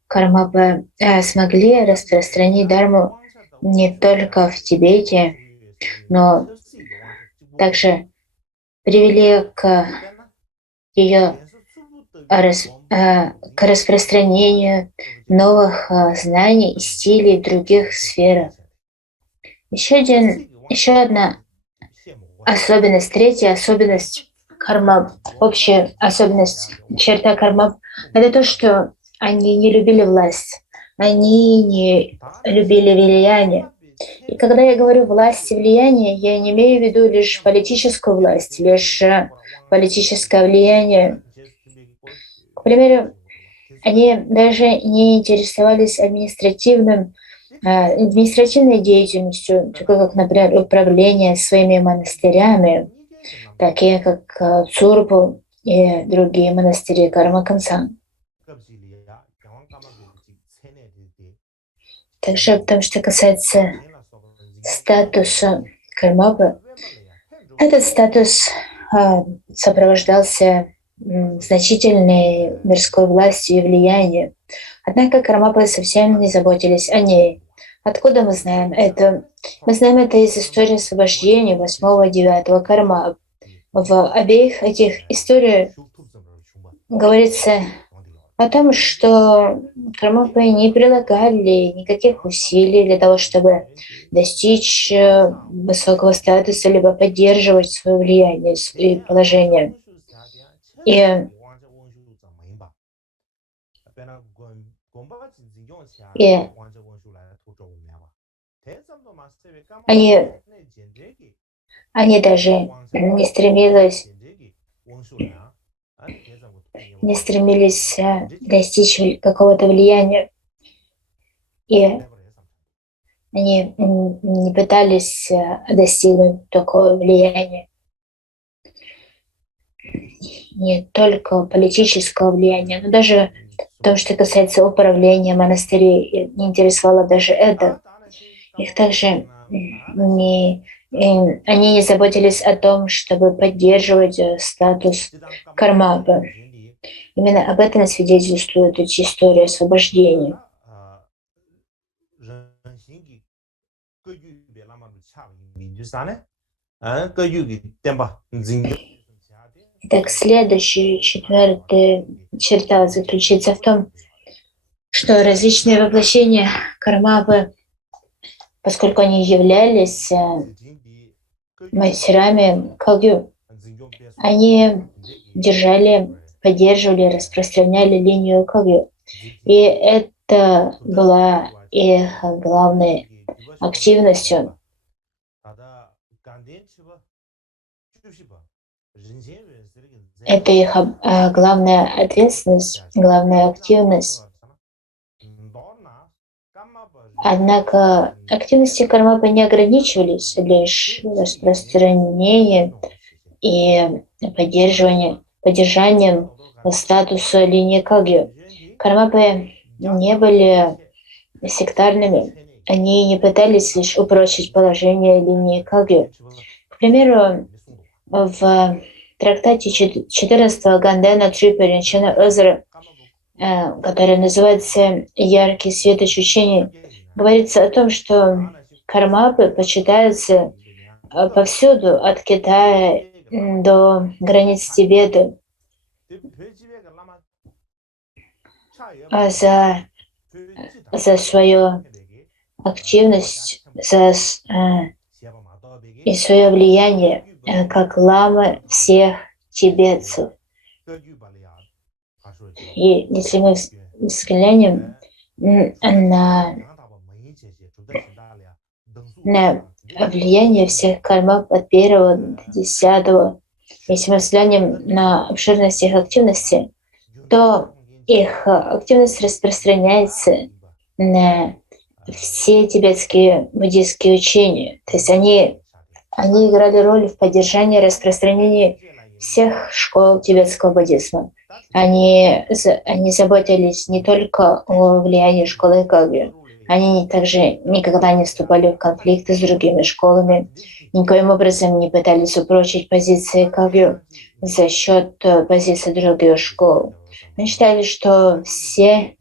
кармапы смогли распространить дharму не только в Тибете, но также привели к ее к распространению новых знаний и стилей в других сферах. Еще одна особенность, третья особенность кармап, общая особенность, черта кармап, это то, что они не любили власть, они не любили влияние. И когда я говорю власть и влияние, я не имею в виду лишь политическую власть, лишь политическое влияние. К примеру, они даже не интересовались административной деятельностью, такой как, например, управление своими монастырями, такие как Цурпу и другие монастыри Карма-Кансан. Также в том, что касается статуса кармапы, этот статус сопровождался значительной мирской властью и влиянием. Однако кармапы совсем не заботились о ней. Откуда мы знаем это? Мы знаем это из истории освобождения 8 и 9 кармап. В обеих этих историях говорится о том, что кармапы не прилагали никаких усилий для того, чтобы достичь высокого статуса, либо поддерживать свое влияние и положение. И они даже не стремились достичь какого-то влияния. И они не пытались достигнуть такого влияния. Не только политического влияния, но даже в том, что касается управления монастырей, не интересовало даже это. Их также они не заботились о том, чтобы поддерживать статус кармапы. Именно об этом свидетельствует эта история освобождения. Итак, следующая, четвертая черта заключается в том, что различные воплощения кармапы, поскольку они являлись мастерами калью, они поддерживали, распространяли линию калью. И это была их главной активностью. Это их главная ответственность, главная активность. Однако активности кармапы не ограничивались лишь распространением и поддержанием статуса линии калью. Кармапы не были сектарными, они не пытались лишь упрочить положение линии калью. К примеру, в трактате 14-го Гандена Трипа Ринчана Озера, который называется «Яркий светоч учений», говорится о том, что кармапы почитаются повсюду, от Китая до границ Тибета. За свою активность и свое влияние как ламы всех тибетцев. И если мы взглянем на влияние всех кармап от 1 до 10, если мы взглянем на обширность их активности, то их активность распространяется на все тибетские буддийские учения. То есть они играли роль в поддержании и распространении всех школ тибетского буддизма. Они заботились не только о влиянии школы Кагью, они также никогда не вступали в конфликты с другими школами, никоим образом не пытались упрочить позиции Кагью за счет позиций других школ. Они считали, что все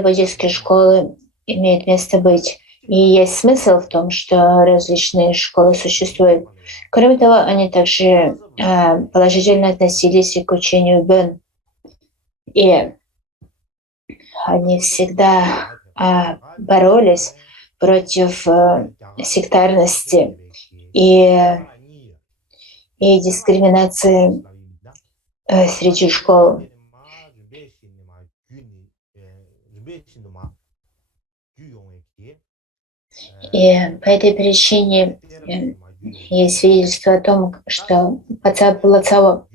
буддийские школы имеют место быть. И есть смысл в том, что различные школы существуют. Кроме того, они также положительно относились и к учению Бен. И они всегда боролись против сектарности и дискриминации среди школ. И по этой причине есть свидетельство о том, что Пацап Лацаво,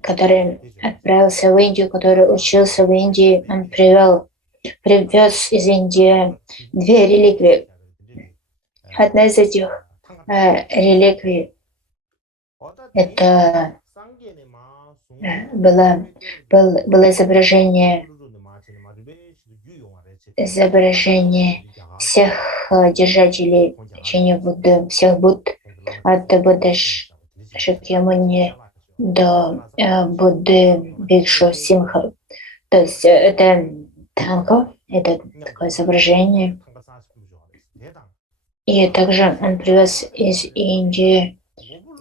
который отправился в Индию, который учился в Индии, он привез из Индии 2 реликвии. Одна из этих реликвий это было изображение всех держателей учения Будды, всех Будд, от Будды Шакьямуни до Будды Бикшу Симха. То есть это танко, это такое изображение. И также он привез из Индии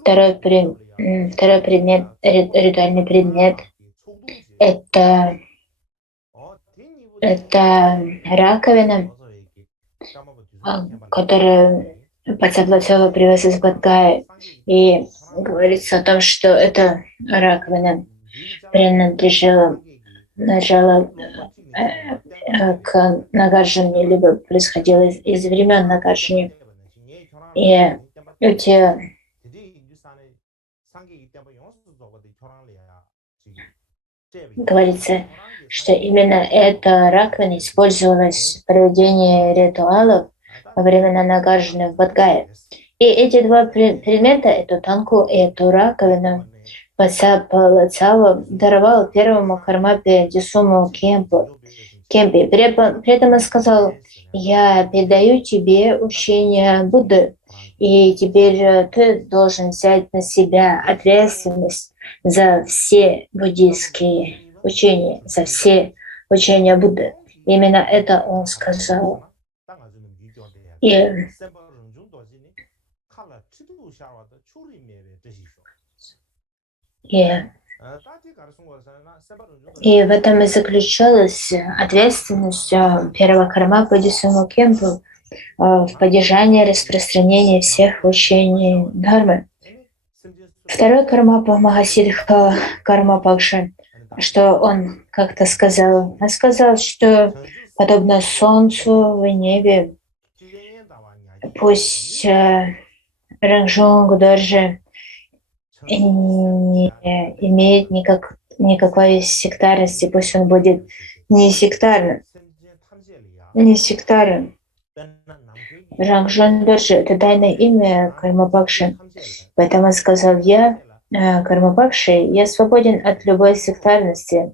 второй предмет, ритуальный предмет. Это раковина, которую Пацап Лацаво привез из Бадгая. И говорится о том, что эта раковина принадлежала к Нагарджуне, либо происходила из времен Нагарджуни. И эти говорится, что именно эта раковина использовалась в проведении ритуалов во времена Нагарджуны в Бадгае. И эти 2 предмета, эту танку и эту раковину, Пацап Лацаво даровал первому Кармапе Дисуму Кемпе. При этом он сказал: «Я передаю тебе учение Будды, и теперь ты должен взять на себя ответственность за все буддийские учения, за все учения Будды». Именно это он сказал. И в этом и заключалась ответственность первого Кармапы Дисуму Кемпу в поддержании и распространении всех учений Дхармы. Второй Кармапа Махасидха Кармапакша, что он как-то сказал? Он сказал, что подобно солнцу в небе, пусть Рангжунг даже не имеет никакой сектарности, пусть он будет не сектарным. Рангжун Доржи — это тайное имя Кармапакши. Поэтому он сказал: «Я, Кармапакши, я свободен от любой сектарности.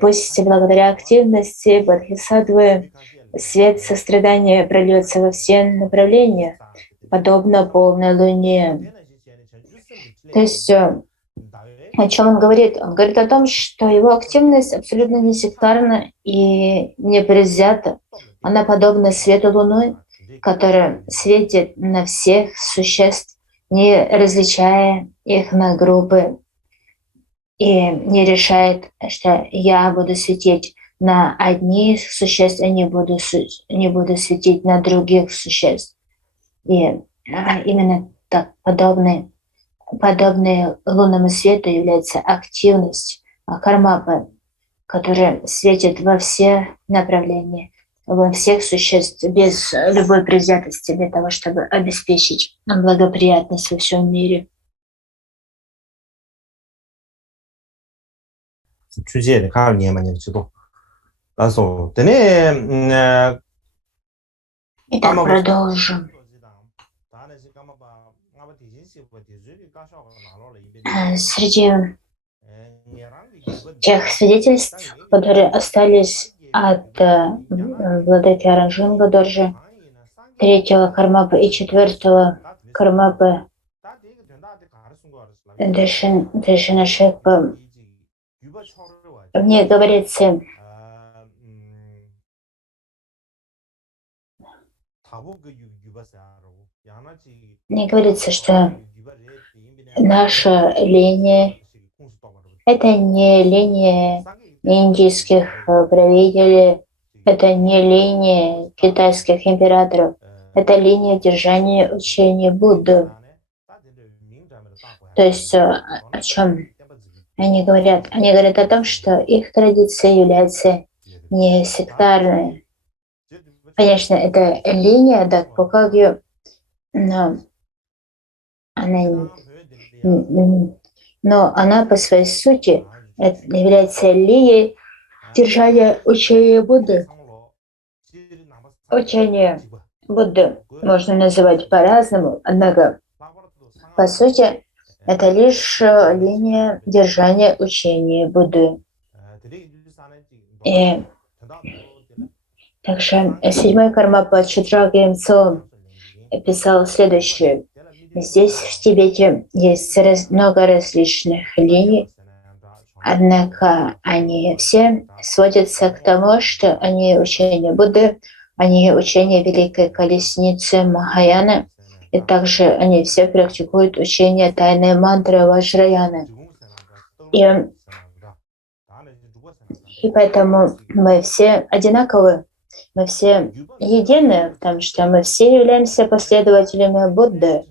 Пусть благодаря активности Бодхисаттвы свет сострадания прольется во все направления, подобно полной луне». То есть о чем он говорит? Он говорит о том, что его активность абсолютно не сектарна и не предвзята. Она подобна свету луны, которая светит на всех существ, не различая их на группы, и не решает, что я буду светить на одних существ, а не буду светить на других существ. И именно так подобные лунному свету является активность Кармапы, которая светит во все направления, во всех существ, без любой предвзятости, для того, чтобы обеспечить благоприятность во всем мире. 曲解的看念嘛，你知道。Итак, продолжим. Среди тех свидетельств, которые остались от владыки Аранжунга Доржи, третьего Кармапа и четвертого Кармапа Дешина Шекпа, в ней говорится, что наша линия — это не линия индийских правителей, это не линия китайских императоров, это линия держания учения Будды. То есть о чем они говорят? Они говорят о том, что их традиция является не сектарной. Конечно, это линия Дакпокагью, но она по своей сути является линией держания учения Будды. Учение Будды можно называть по-разному, однако по сути это лишь линия держания учения Будды. И также седьмой Кармапа Чудрагемцо писал следующее. Здесь, в Тибете, есть много различных линий, однако они все сводятся к тому, что они учения Будды, они учения Великой Колесницы Махаяны, и также они все практикуют учение тайной мантры Ваджраяны. И поэтому мы все одинаковы, мы все едины в том, что мы все являемся последователями Будды.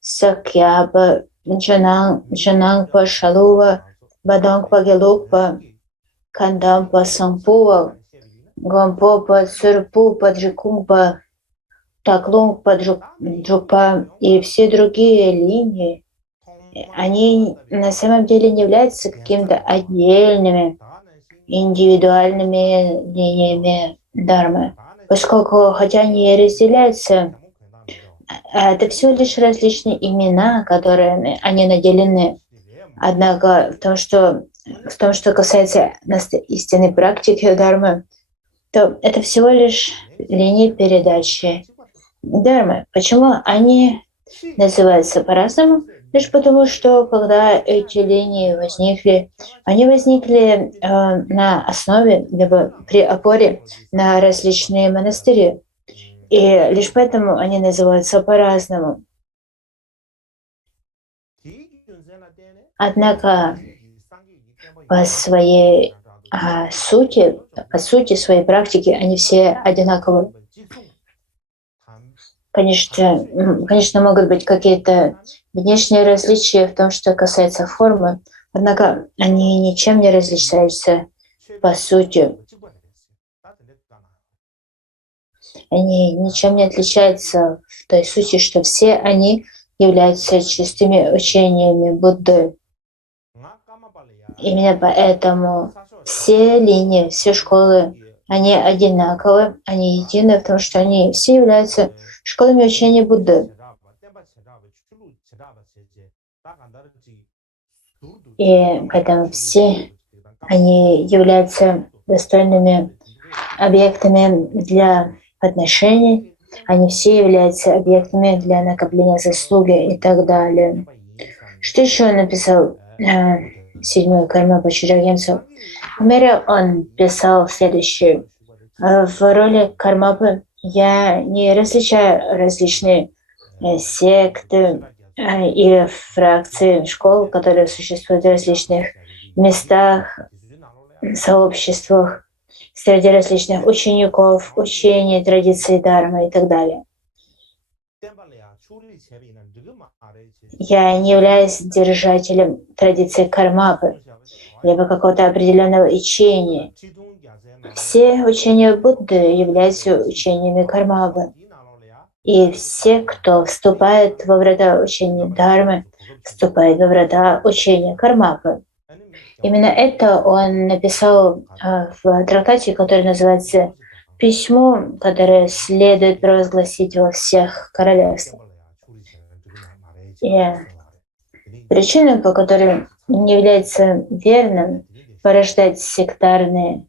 Сакьяпа, Джанангпа, Шалува, Бадангпа, Гелукпа, Кандампа, Сампува, Гампопа, Цурпупа, Джикумпа, Таклунгпа, Джупа и все другие линии, они на самом деле не являются какими-то отдельными, индивидуальными линиями Дharмы, поскольку, хотя они и разделяются, это всего лишь различные имена, которыми они наделены. Однако в том, что касается истинной практики Дharмы, то это всего лишь линии передачи Дharмы. Почему они называются по-разному? Лишь потому, что когда эти линии возникли, они возникли на основе, либо при опоре на различные монастыри. И лишь поэтому они называются по-разному. Однако по своей сути своей практики, они все одинаковы. Конечно, могут быть какие-то внешние различия в том, что касается формы, однако они ничем не различаются по сути. Они ничем не отличаются в той сути, что все они являются чистыми учениями Будды. Именно поэтому все линии, все школы, они одинаковы, они едины в том, что они все являются школами учения Будды. И поэтому все они являются достойными объектами для отношений, они все являются объектами для накопления заслуги и так далее. Что еще он написал седьмой Кармапа Чудрагемцо? В мире он писал следующее. В роли Кармапы я не различаю различные секты или фракции школ, которые существуют в различных местах, сообществах, среди различных учеников, учений, традиций Дharмы и так далее. Я не являюсь держателем традиции Кармапы, либо какого-то определенного учения. Все учения Будды являются учениями Кармапы. И все, кто вступает во врата учения Дharмы, вступает во врата учения Кармапы. Именно это он написал в трактате, который называется «Письмо, которое следует провозгласить во всех королевствах». И причина, по которой не является верным порождать сектарные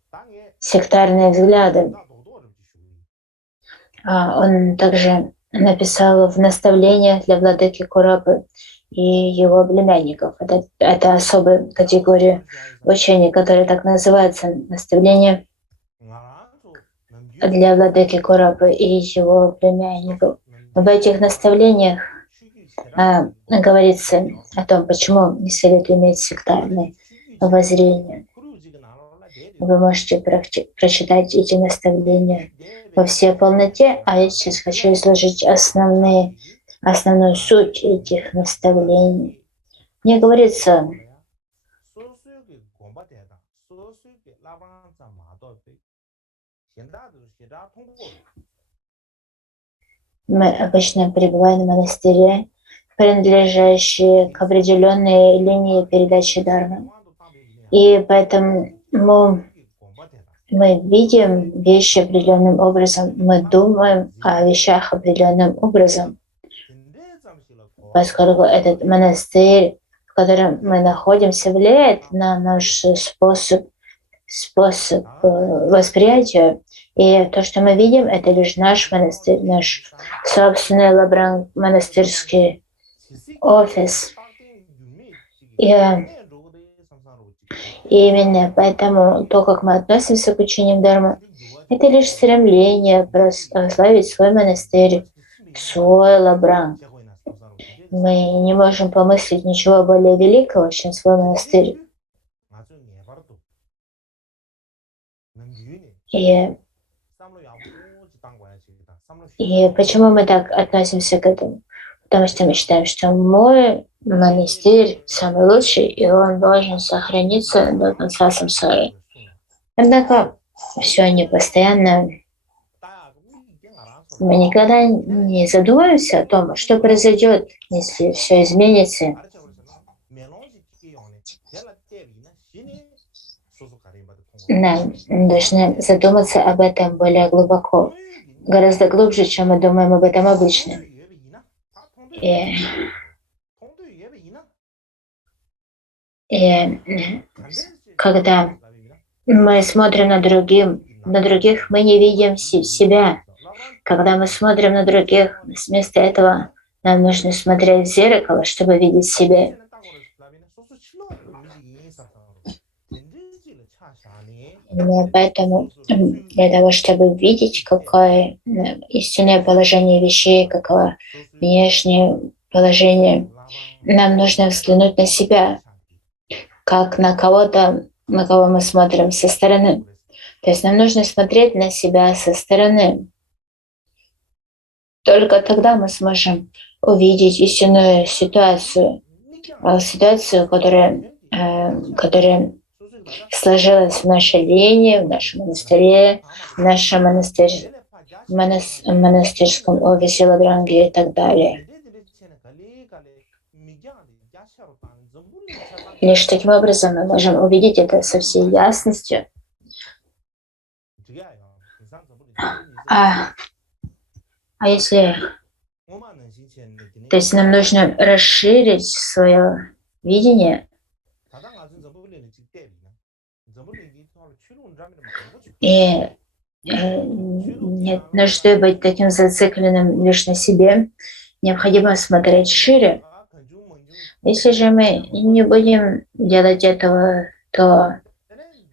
взгляды, он также написал в наставлениях для владыки Курапы и его племянников. Это особая категория учений, которые так называются, наставления для владыки Курапы и его племянников. В этих наставлениях говорится о том, почему не следует иметь сектарное воззрение. Вы можете прочитать эти наставления во всей полноте, а я сейчас хочу изложить основную суть этих наставлений. Мне говорится, мы обычно пребываем в монастыре, принадлежащие к определенной линии передачи дармы. И поэтому мы видим вещи определенным образом, мы думаем о вещах определенным образом. Поскольку этот монастырь, в котором мы находимся, влияет на наш способ восприятия. И то, что мы видим, это лишь наш монастырь, наш собственный Лабранг, монастырский офис. И именно поэтому то, как мы относимся к учениям Дharma, это лишь стремление прославить свой монастырь, свой Лабранг. Мы не можем помыслить ничего более великого, чем свой монастырь. И почему мы так относимся к этому? Потому что мы считаем, что мой монастырь самый лучший, и он должен сохраниться до конца самсары. Однако все непостоянно. Мы никогда не задумываемся о том, что произойдет, если все изменится. Нам должны задуматься об этом более глубоко, гораздо глубже, чем мы думаем об этом обычно. И когда мы смотрим на других, мы не видим себя. Когда мы смотрим на других, вместо этого нам нужно смотреть в зеркало, чтобы видеть себя. Именно поэтому для того, чтобы видеть, какое истинное положение вещей, какое внешнее положение, нам нужно взглянуть на себя, как на кого-то, на кого мы смотрим со стороны. То есть нам нужно смотреть на себя со стороны. Только тогда мы сможем увидеть истинную ситуацию, которая сложилась в нашей линии, в нашем монастыре, в нашем монастырском офисе Ладранги и так далее. Лишь таким образом мы можем увидеть это со всей ясностью. Если... То есть нам нужно расширить свое видение. И нет нужды быть таким зацикленным лишь на себе. Необходимо смотреть шире. Если же мы не будем делать этого, то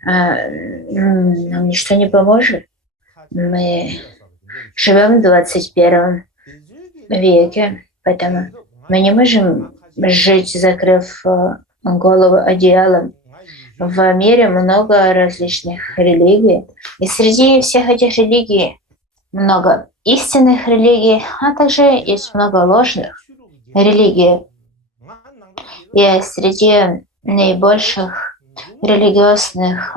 нам ничто не поможет. Мы живем в 21 веке, поэтому мы не можем жить, закрыв голову одеялом. В мире много различных религий, и среди всех этих религий много истинных религий, а также есть много ложных религий. И среди наибольших религиозных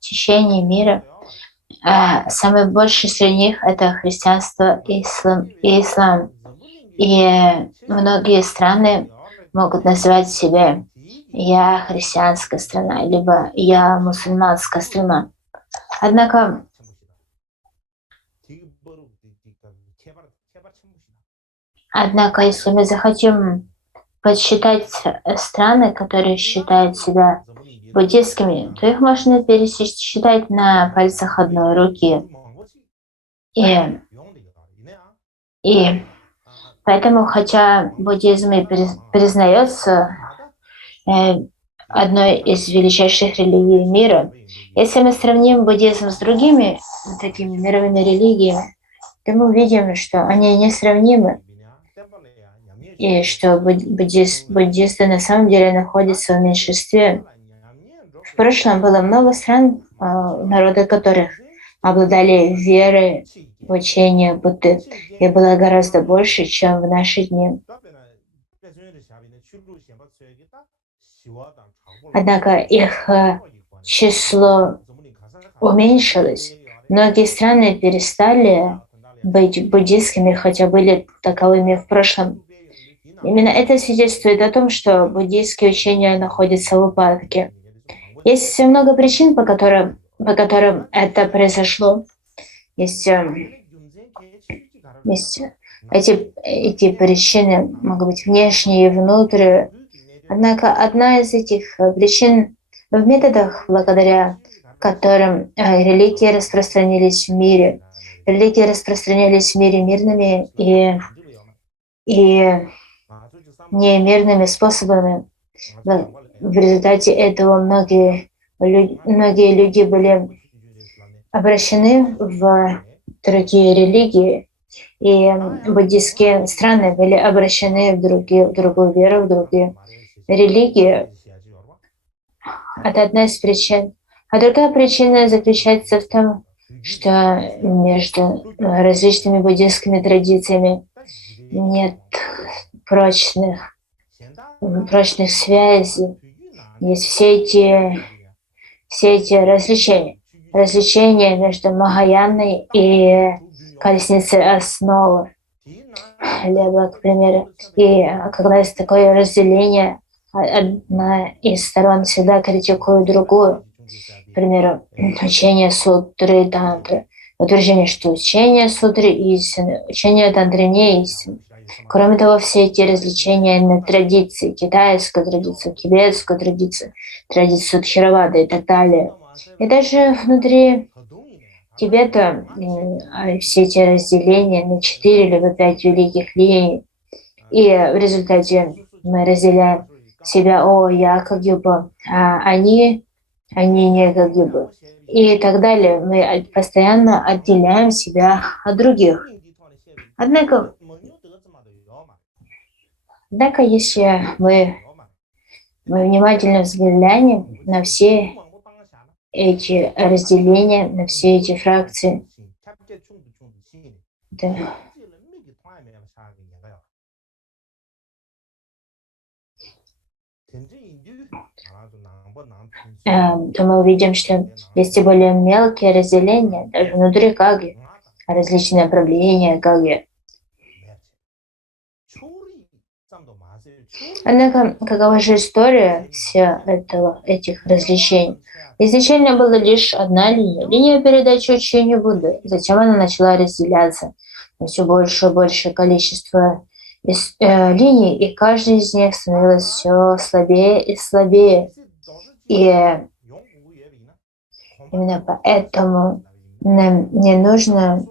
течений мира самый больший среди них — это христианство и ислам. И многие страны могут называть себя я христианская страна, либо я мусульманская страна. Однако, если мы захотим подсчитать страны, которые считают себя буддистскими, то их можно пересчитать на пальцах одной руки. И поэтому, хотя буддизм и признается одной из величайших религий мира, если мы сравним буддизм с другими такими мировыми религиями, то мы увидим, что они несравнимы, и что буддисты на самом деле находятся в меньшинстве. В прошлом было много стран, народы которых обладали верой в учение Будды, и было гораздо больше, чем в наши дни. Однако их число уменьшилось. Многие страны перестали быть буддистскими, хотя были таковыми в прошлом. Именно это свидетельствует о том, что буддийские учения находятся в упадке. Есть много причин, по которым это произошло. Есть эти причины могут быть внешние и внутренние. Однако одна из этих причин в методах, благодаря которым религии распространились в мире. Религии распространялись в мире мирными и немирными способами. В результате этого многие люди были обращены в другие религии, и буддистские страны были обращены в другую веру, в другие религии. Это одна из причин. А другая причина заключается в том, что между различными буддистскими традициями нет прочных связей. Есть все эти различения между Махаяной и колесницей основы. Либо, к примеру, и когда есть такое разделение, одна из сторон всегда критикует другую. К примеру, учение сутры и тантры. Утверждение, что учение сутры истины, учение тантры не истины. Кроме того, все эти различения на традиции, китайскую традицию, тибетскую традицию, традицию Тхеравады и так далее. И даже внутри Тибета все эти разделения на 4 либо 5 великих линий. И в результате мы разделяем себя: я Кагьюба, а они не Кагьюба. И так далее. Мы постоянно отделяем себя от других. Однако, если мы внимательно взглянем на все эти разделения, на все эти фракции, то мы увидим, что есть и более мелкие разделения, даже внутри Каги, различные направления Каги. Однако, какова же история этих различений? Изначально была лишь одна линия передачи учения Будды. Затем она начала разделяться на все больше и большее количество линий, и каждая из них становилась все слабее и слабее. И именно поэтому нам не нужно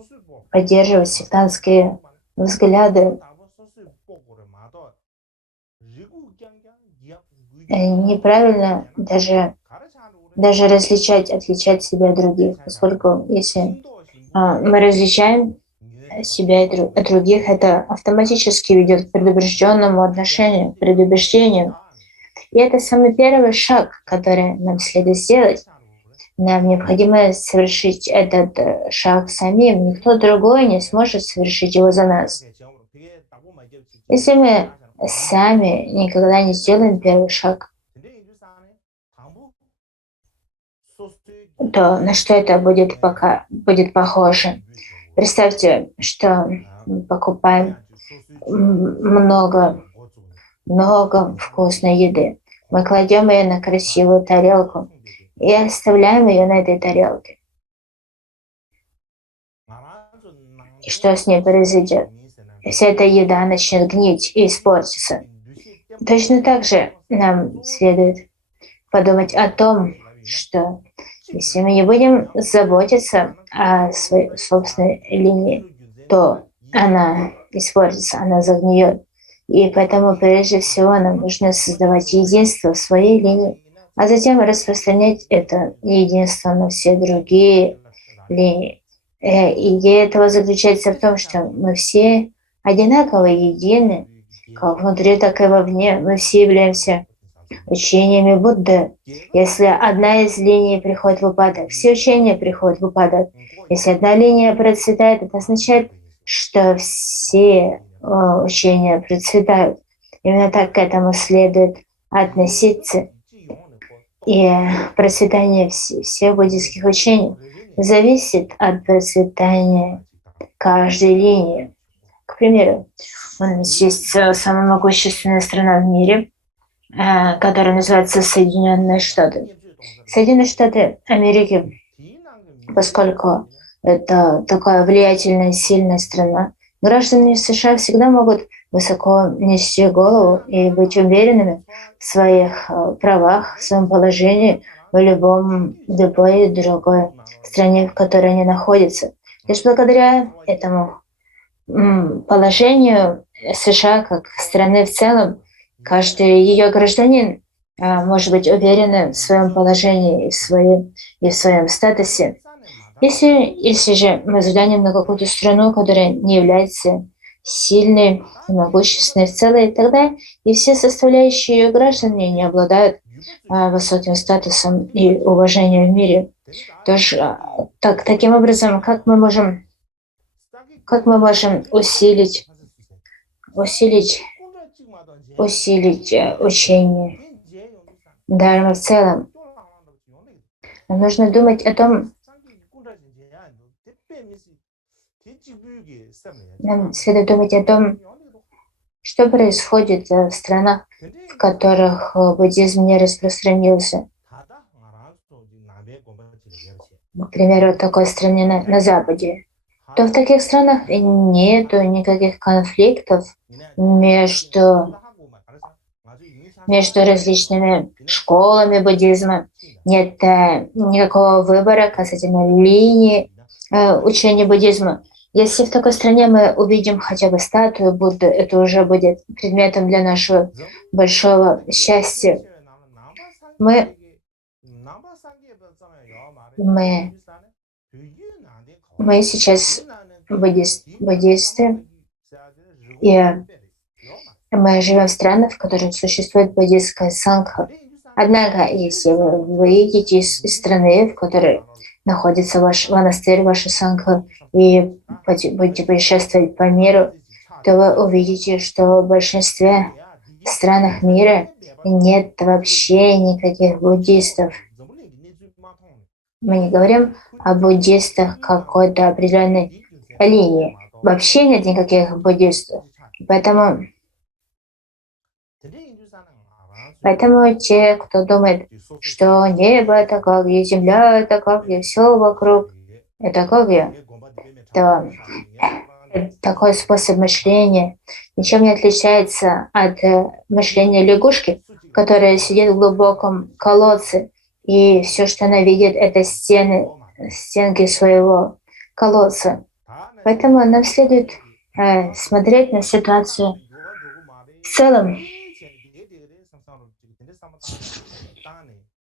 поддерживать сектантские взгляды. Неправильно даже отличать себя от других, поскольку если мы различаем себя от других, это автоматически ведет к предубежденному отношению, к предубеждению. И это самый первый шаг, который нам следует сделать. Нам необходимо совершить этот шаг самим. Никто другой не сможет совершить его за нас. Если мы сами никогда не сделаем первый шаг, то на что это будет похоже? Представьте, что мы покупаем много вкусной еды. Мы кладем ее на красивую тарелку и оставляем ее на этой тарелке. И что с ней произойдет? Вся эта еда начнет гнить и испортиться. Точно так же нам следует подумать о том, что если мы не будем заботиться о своей собственной линии, то она испортится, она загниет. И поэтому прежде всего нам нужно создавать единство в своей линии, а затем распространять это единство на все другие линии. Идея этого заключается в том, что мы все одинаково едины, как внутри, так и вовне. Мы все являемся учениями Будды. Если одна из линий приходит в упадок, все учения приходят в упадок. Если одна линия процветает, это означает, что все учения процветают. Именно так к этому следует относиться. И процветание всех буддийских учений зависит от процветания каждой линии. К примеру, у нас есть самая могущественная страна в мире, которая называется Соединенные Штаты. Соединенные Штаты Америки, поскольку это такая влиятельная, сильная страна, граждане США всегда могут высоко нести голову и быть уверенными в своих правах, в своем положении в любой другой стране, в которой они находятся. Лишь благодаря этому положению США как страны в целом, каждый ее гражданин может быть уверен в своем положении и в своем статусе. Если же мы взглянем на какую-то страну, которая не является сильной и могущественной в целом, тогда и все составляющие ее граждане не обладают высоким статусом и уважением в мире. Таким образом, как мы можем усилить учение Дharma в целом? Нам нужно думать о том, нам следует думать о том, что происходит в странах, в которых буддизм не распространился. К примеру, в такой стране на Западе. То в таких странах нет никаких конфликтов между различными школами буддизма, нет никакого выбора касательно линии учения буддизма. Если в такой стране мы увидим хотя бы статую Будды, это уже будет предметом для нашего большого счастья. Мы сейчас буддисты, и мы живем в странах, в которых существует буддистская сангха. Однако, если вы выйдете из страны, в которой находится ваш монастырь, ваша сангха, и будете путешествовать по миру, то вы увидите, что в большинстве странах мира нет вообще никаких буддистов. Мы не говорим о буддистах какой-то определенной линии. Вообще нет никаких буддистов. Поэтому те, кто думает, что небо это как я, земля это как я, все вокруг это как я, то такой способ мышления ничем не отличается от мышления лягушки, которая сидит в глубоком колодце, и все, что она видит, это стенки своего колодца. Поэтому нам следует смотреть на ситуацию в целом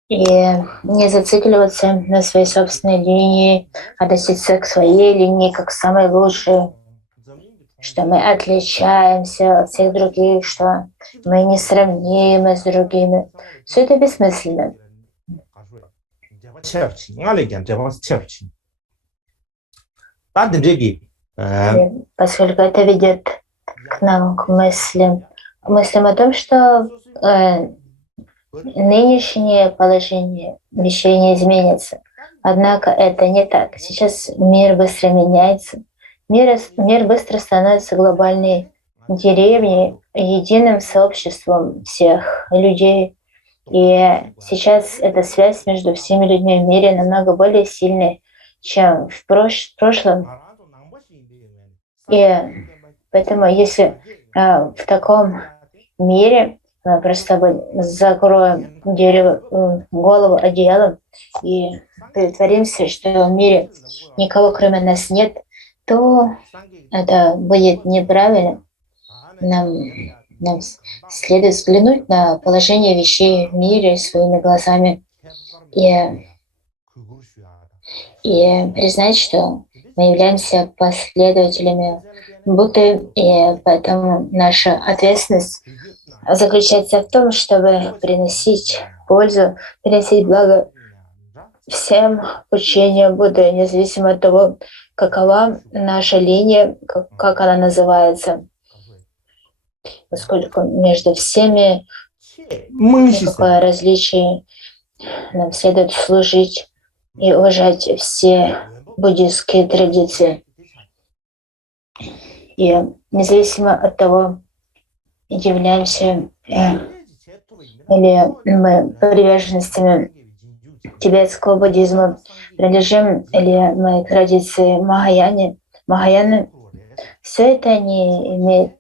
и не зацикливаться на своей собственной линии, относиться к своей линии как самой лучшей, что мы отличаемся от всех других, что мы несравнимы с другими. Все это бессмысленно. Поскольку это ведет к нам, к мыслям о том, что нынешнее положение вещей не изменится. Однако это не так. Сейчас мир быстро меняется. Мир быстро становится глобальной деревней, единым сообществом всех людей. И сейчас эта связь между всеми людьми в мире намного более сильная, чем в прошлом. И поэтому если в таком мире мы просто закроем голову одеялом и притворимся, что в мире никого кроме нас нет, то это будет неправильно. Нам следует взглянуть на положение вещей в мире своими глазами и признать, что мы являемся последователями Будды, и поэтому наша ответственность заключается в том, чтобы приносить пользу, приносить благо всем учениям Будды, независимо от того, какова наша линия, как она называется, поскольку между всеми никакое различие, нам следует служить и уважать все буддийские традиции. И независимо от того, являемся или мы приверженностями тибетского буддизма, принадлежим или мы к традиции Махаяны, все это не имеет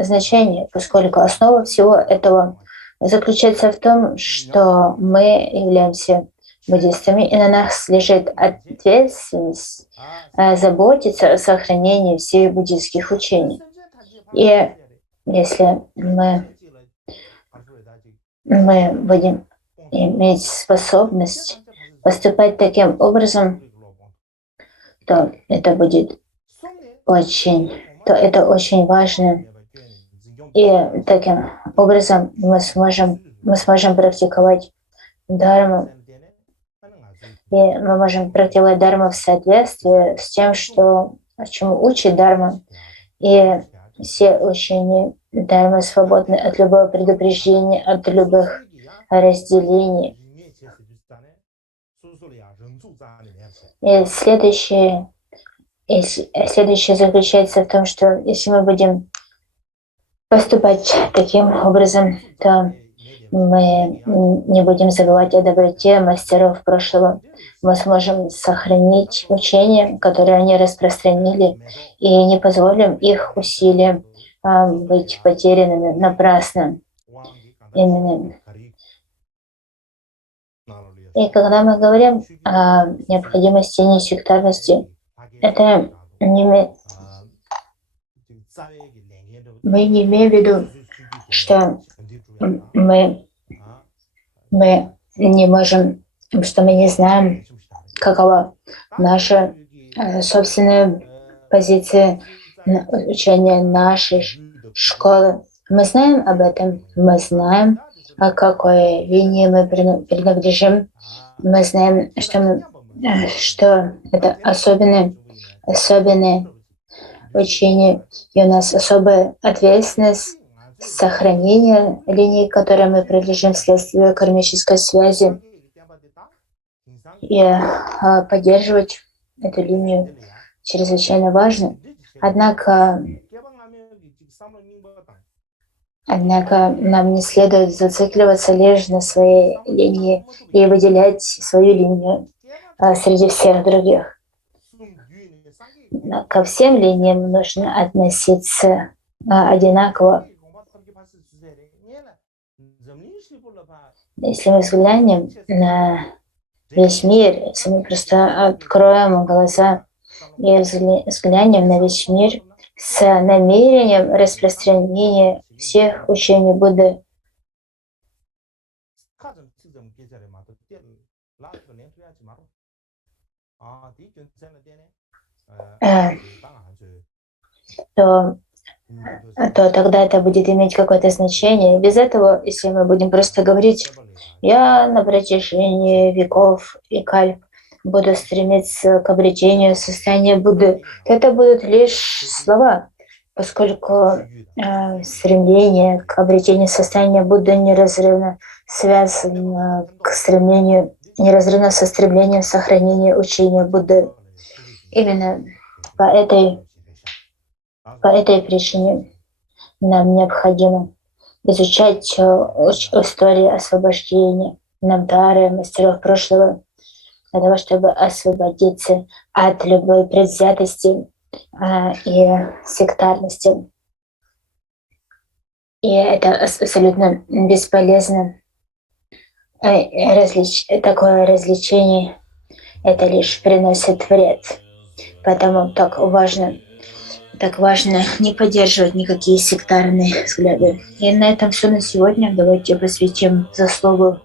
значения, поскольку основа всего этого заключается в том, что мы являемся буддистами, и на нас лежит ответственность заботиться о сохранении всех буддийских учений. И если мы будем иметь способность поступать таким образом, то это очень важно. И таким образом мы сможем практиковать дхарму. И мы можем практиковать дхарму в соответствии с тем, чему учит дхарма. И все учения дхармы свободны от любого предупреждения, от любых разделений. И следующее заключается в том, что если мы будем поступать таким образом, то мы не будем забывать о доброте мастеров прошлого. Мы сможем сохранить учения, которые они распространили, и не позволим их усилиям быть потерянными напрасно. Именно. И когда мы говорим о необходимости несектарности, это мы не имеем в виду, что мы не можем, что мы не знаем, какова наша собственная позиция учения нашей школы. Мы знаем об этом, мы знаем, о какой линии мы принадлежим, мы знаем, что это особенное учение, и у нас особая ответственность сохранения линии, к которой мы принадлежим вследствие кармической связи, и поддерживать эту линию чрезвычайно важно. Однако нам не следует зацикливаться лишь на своей линии и выделять свою линию среди всех других. Ко всем линиям нужно относиться одинаково. Если мы взглянем на весь мир, если мы просто откроем глаза и взглянем на весь мир с намерением распространения всех учений Будды, то тогда это будет иметь какое-то значение. Без этого, если мы будем просто говорить, я на протяжении веков и кальп буду стремиться к обретению состояния Будды, то это будут лишь слова, поскольку стремление к обретению состояния Будды неразрывно связано неразрывно со стремлением сохранения учения Будды. Именно по этой причине нам необходимо изучать истории освобождения, Намтары, мастеров прошлого, для того, чтобы освободиться от любой предвзятости и сектарности. И это абсолютно бесполезно. Такое развлечение это лишь приносит вред. Поэтому так важно не поддерживать никакие сектарные взгляды. И на этом все на сегодня. Давайте посвятим заслугу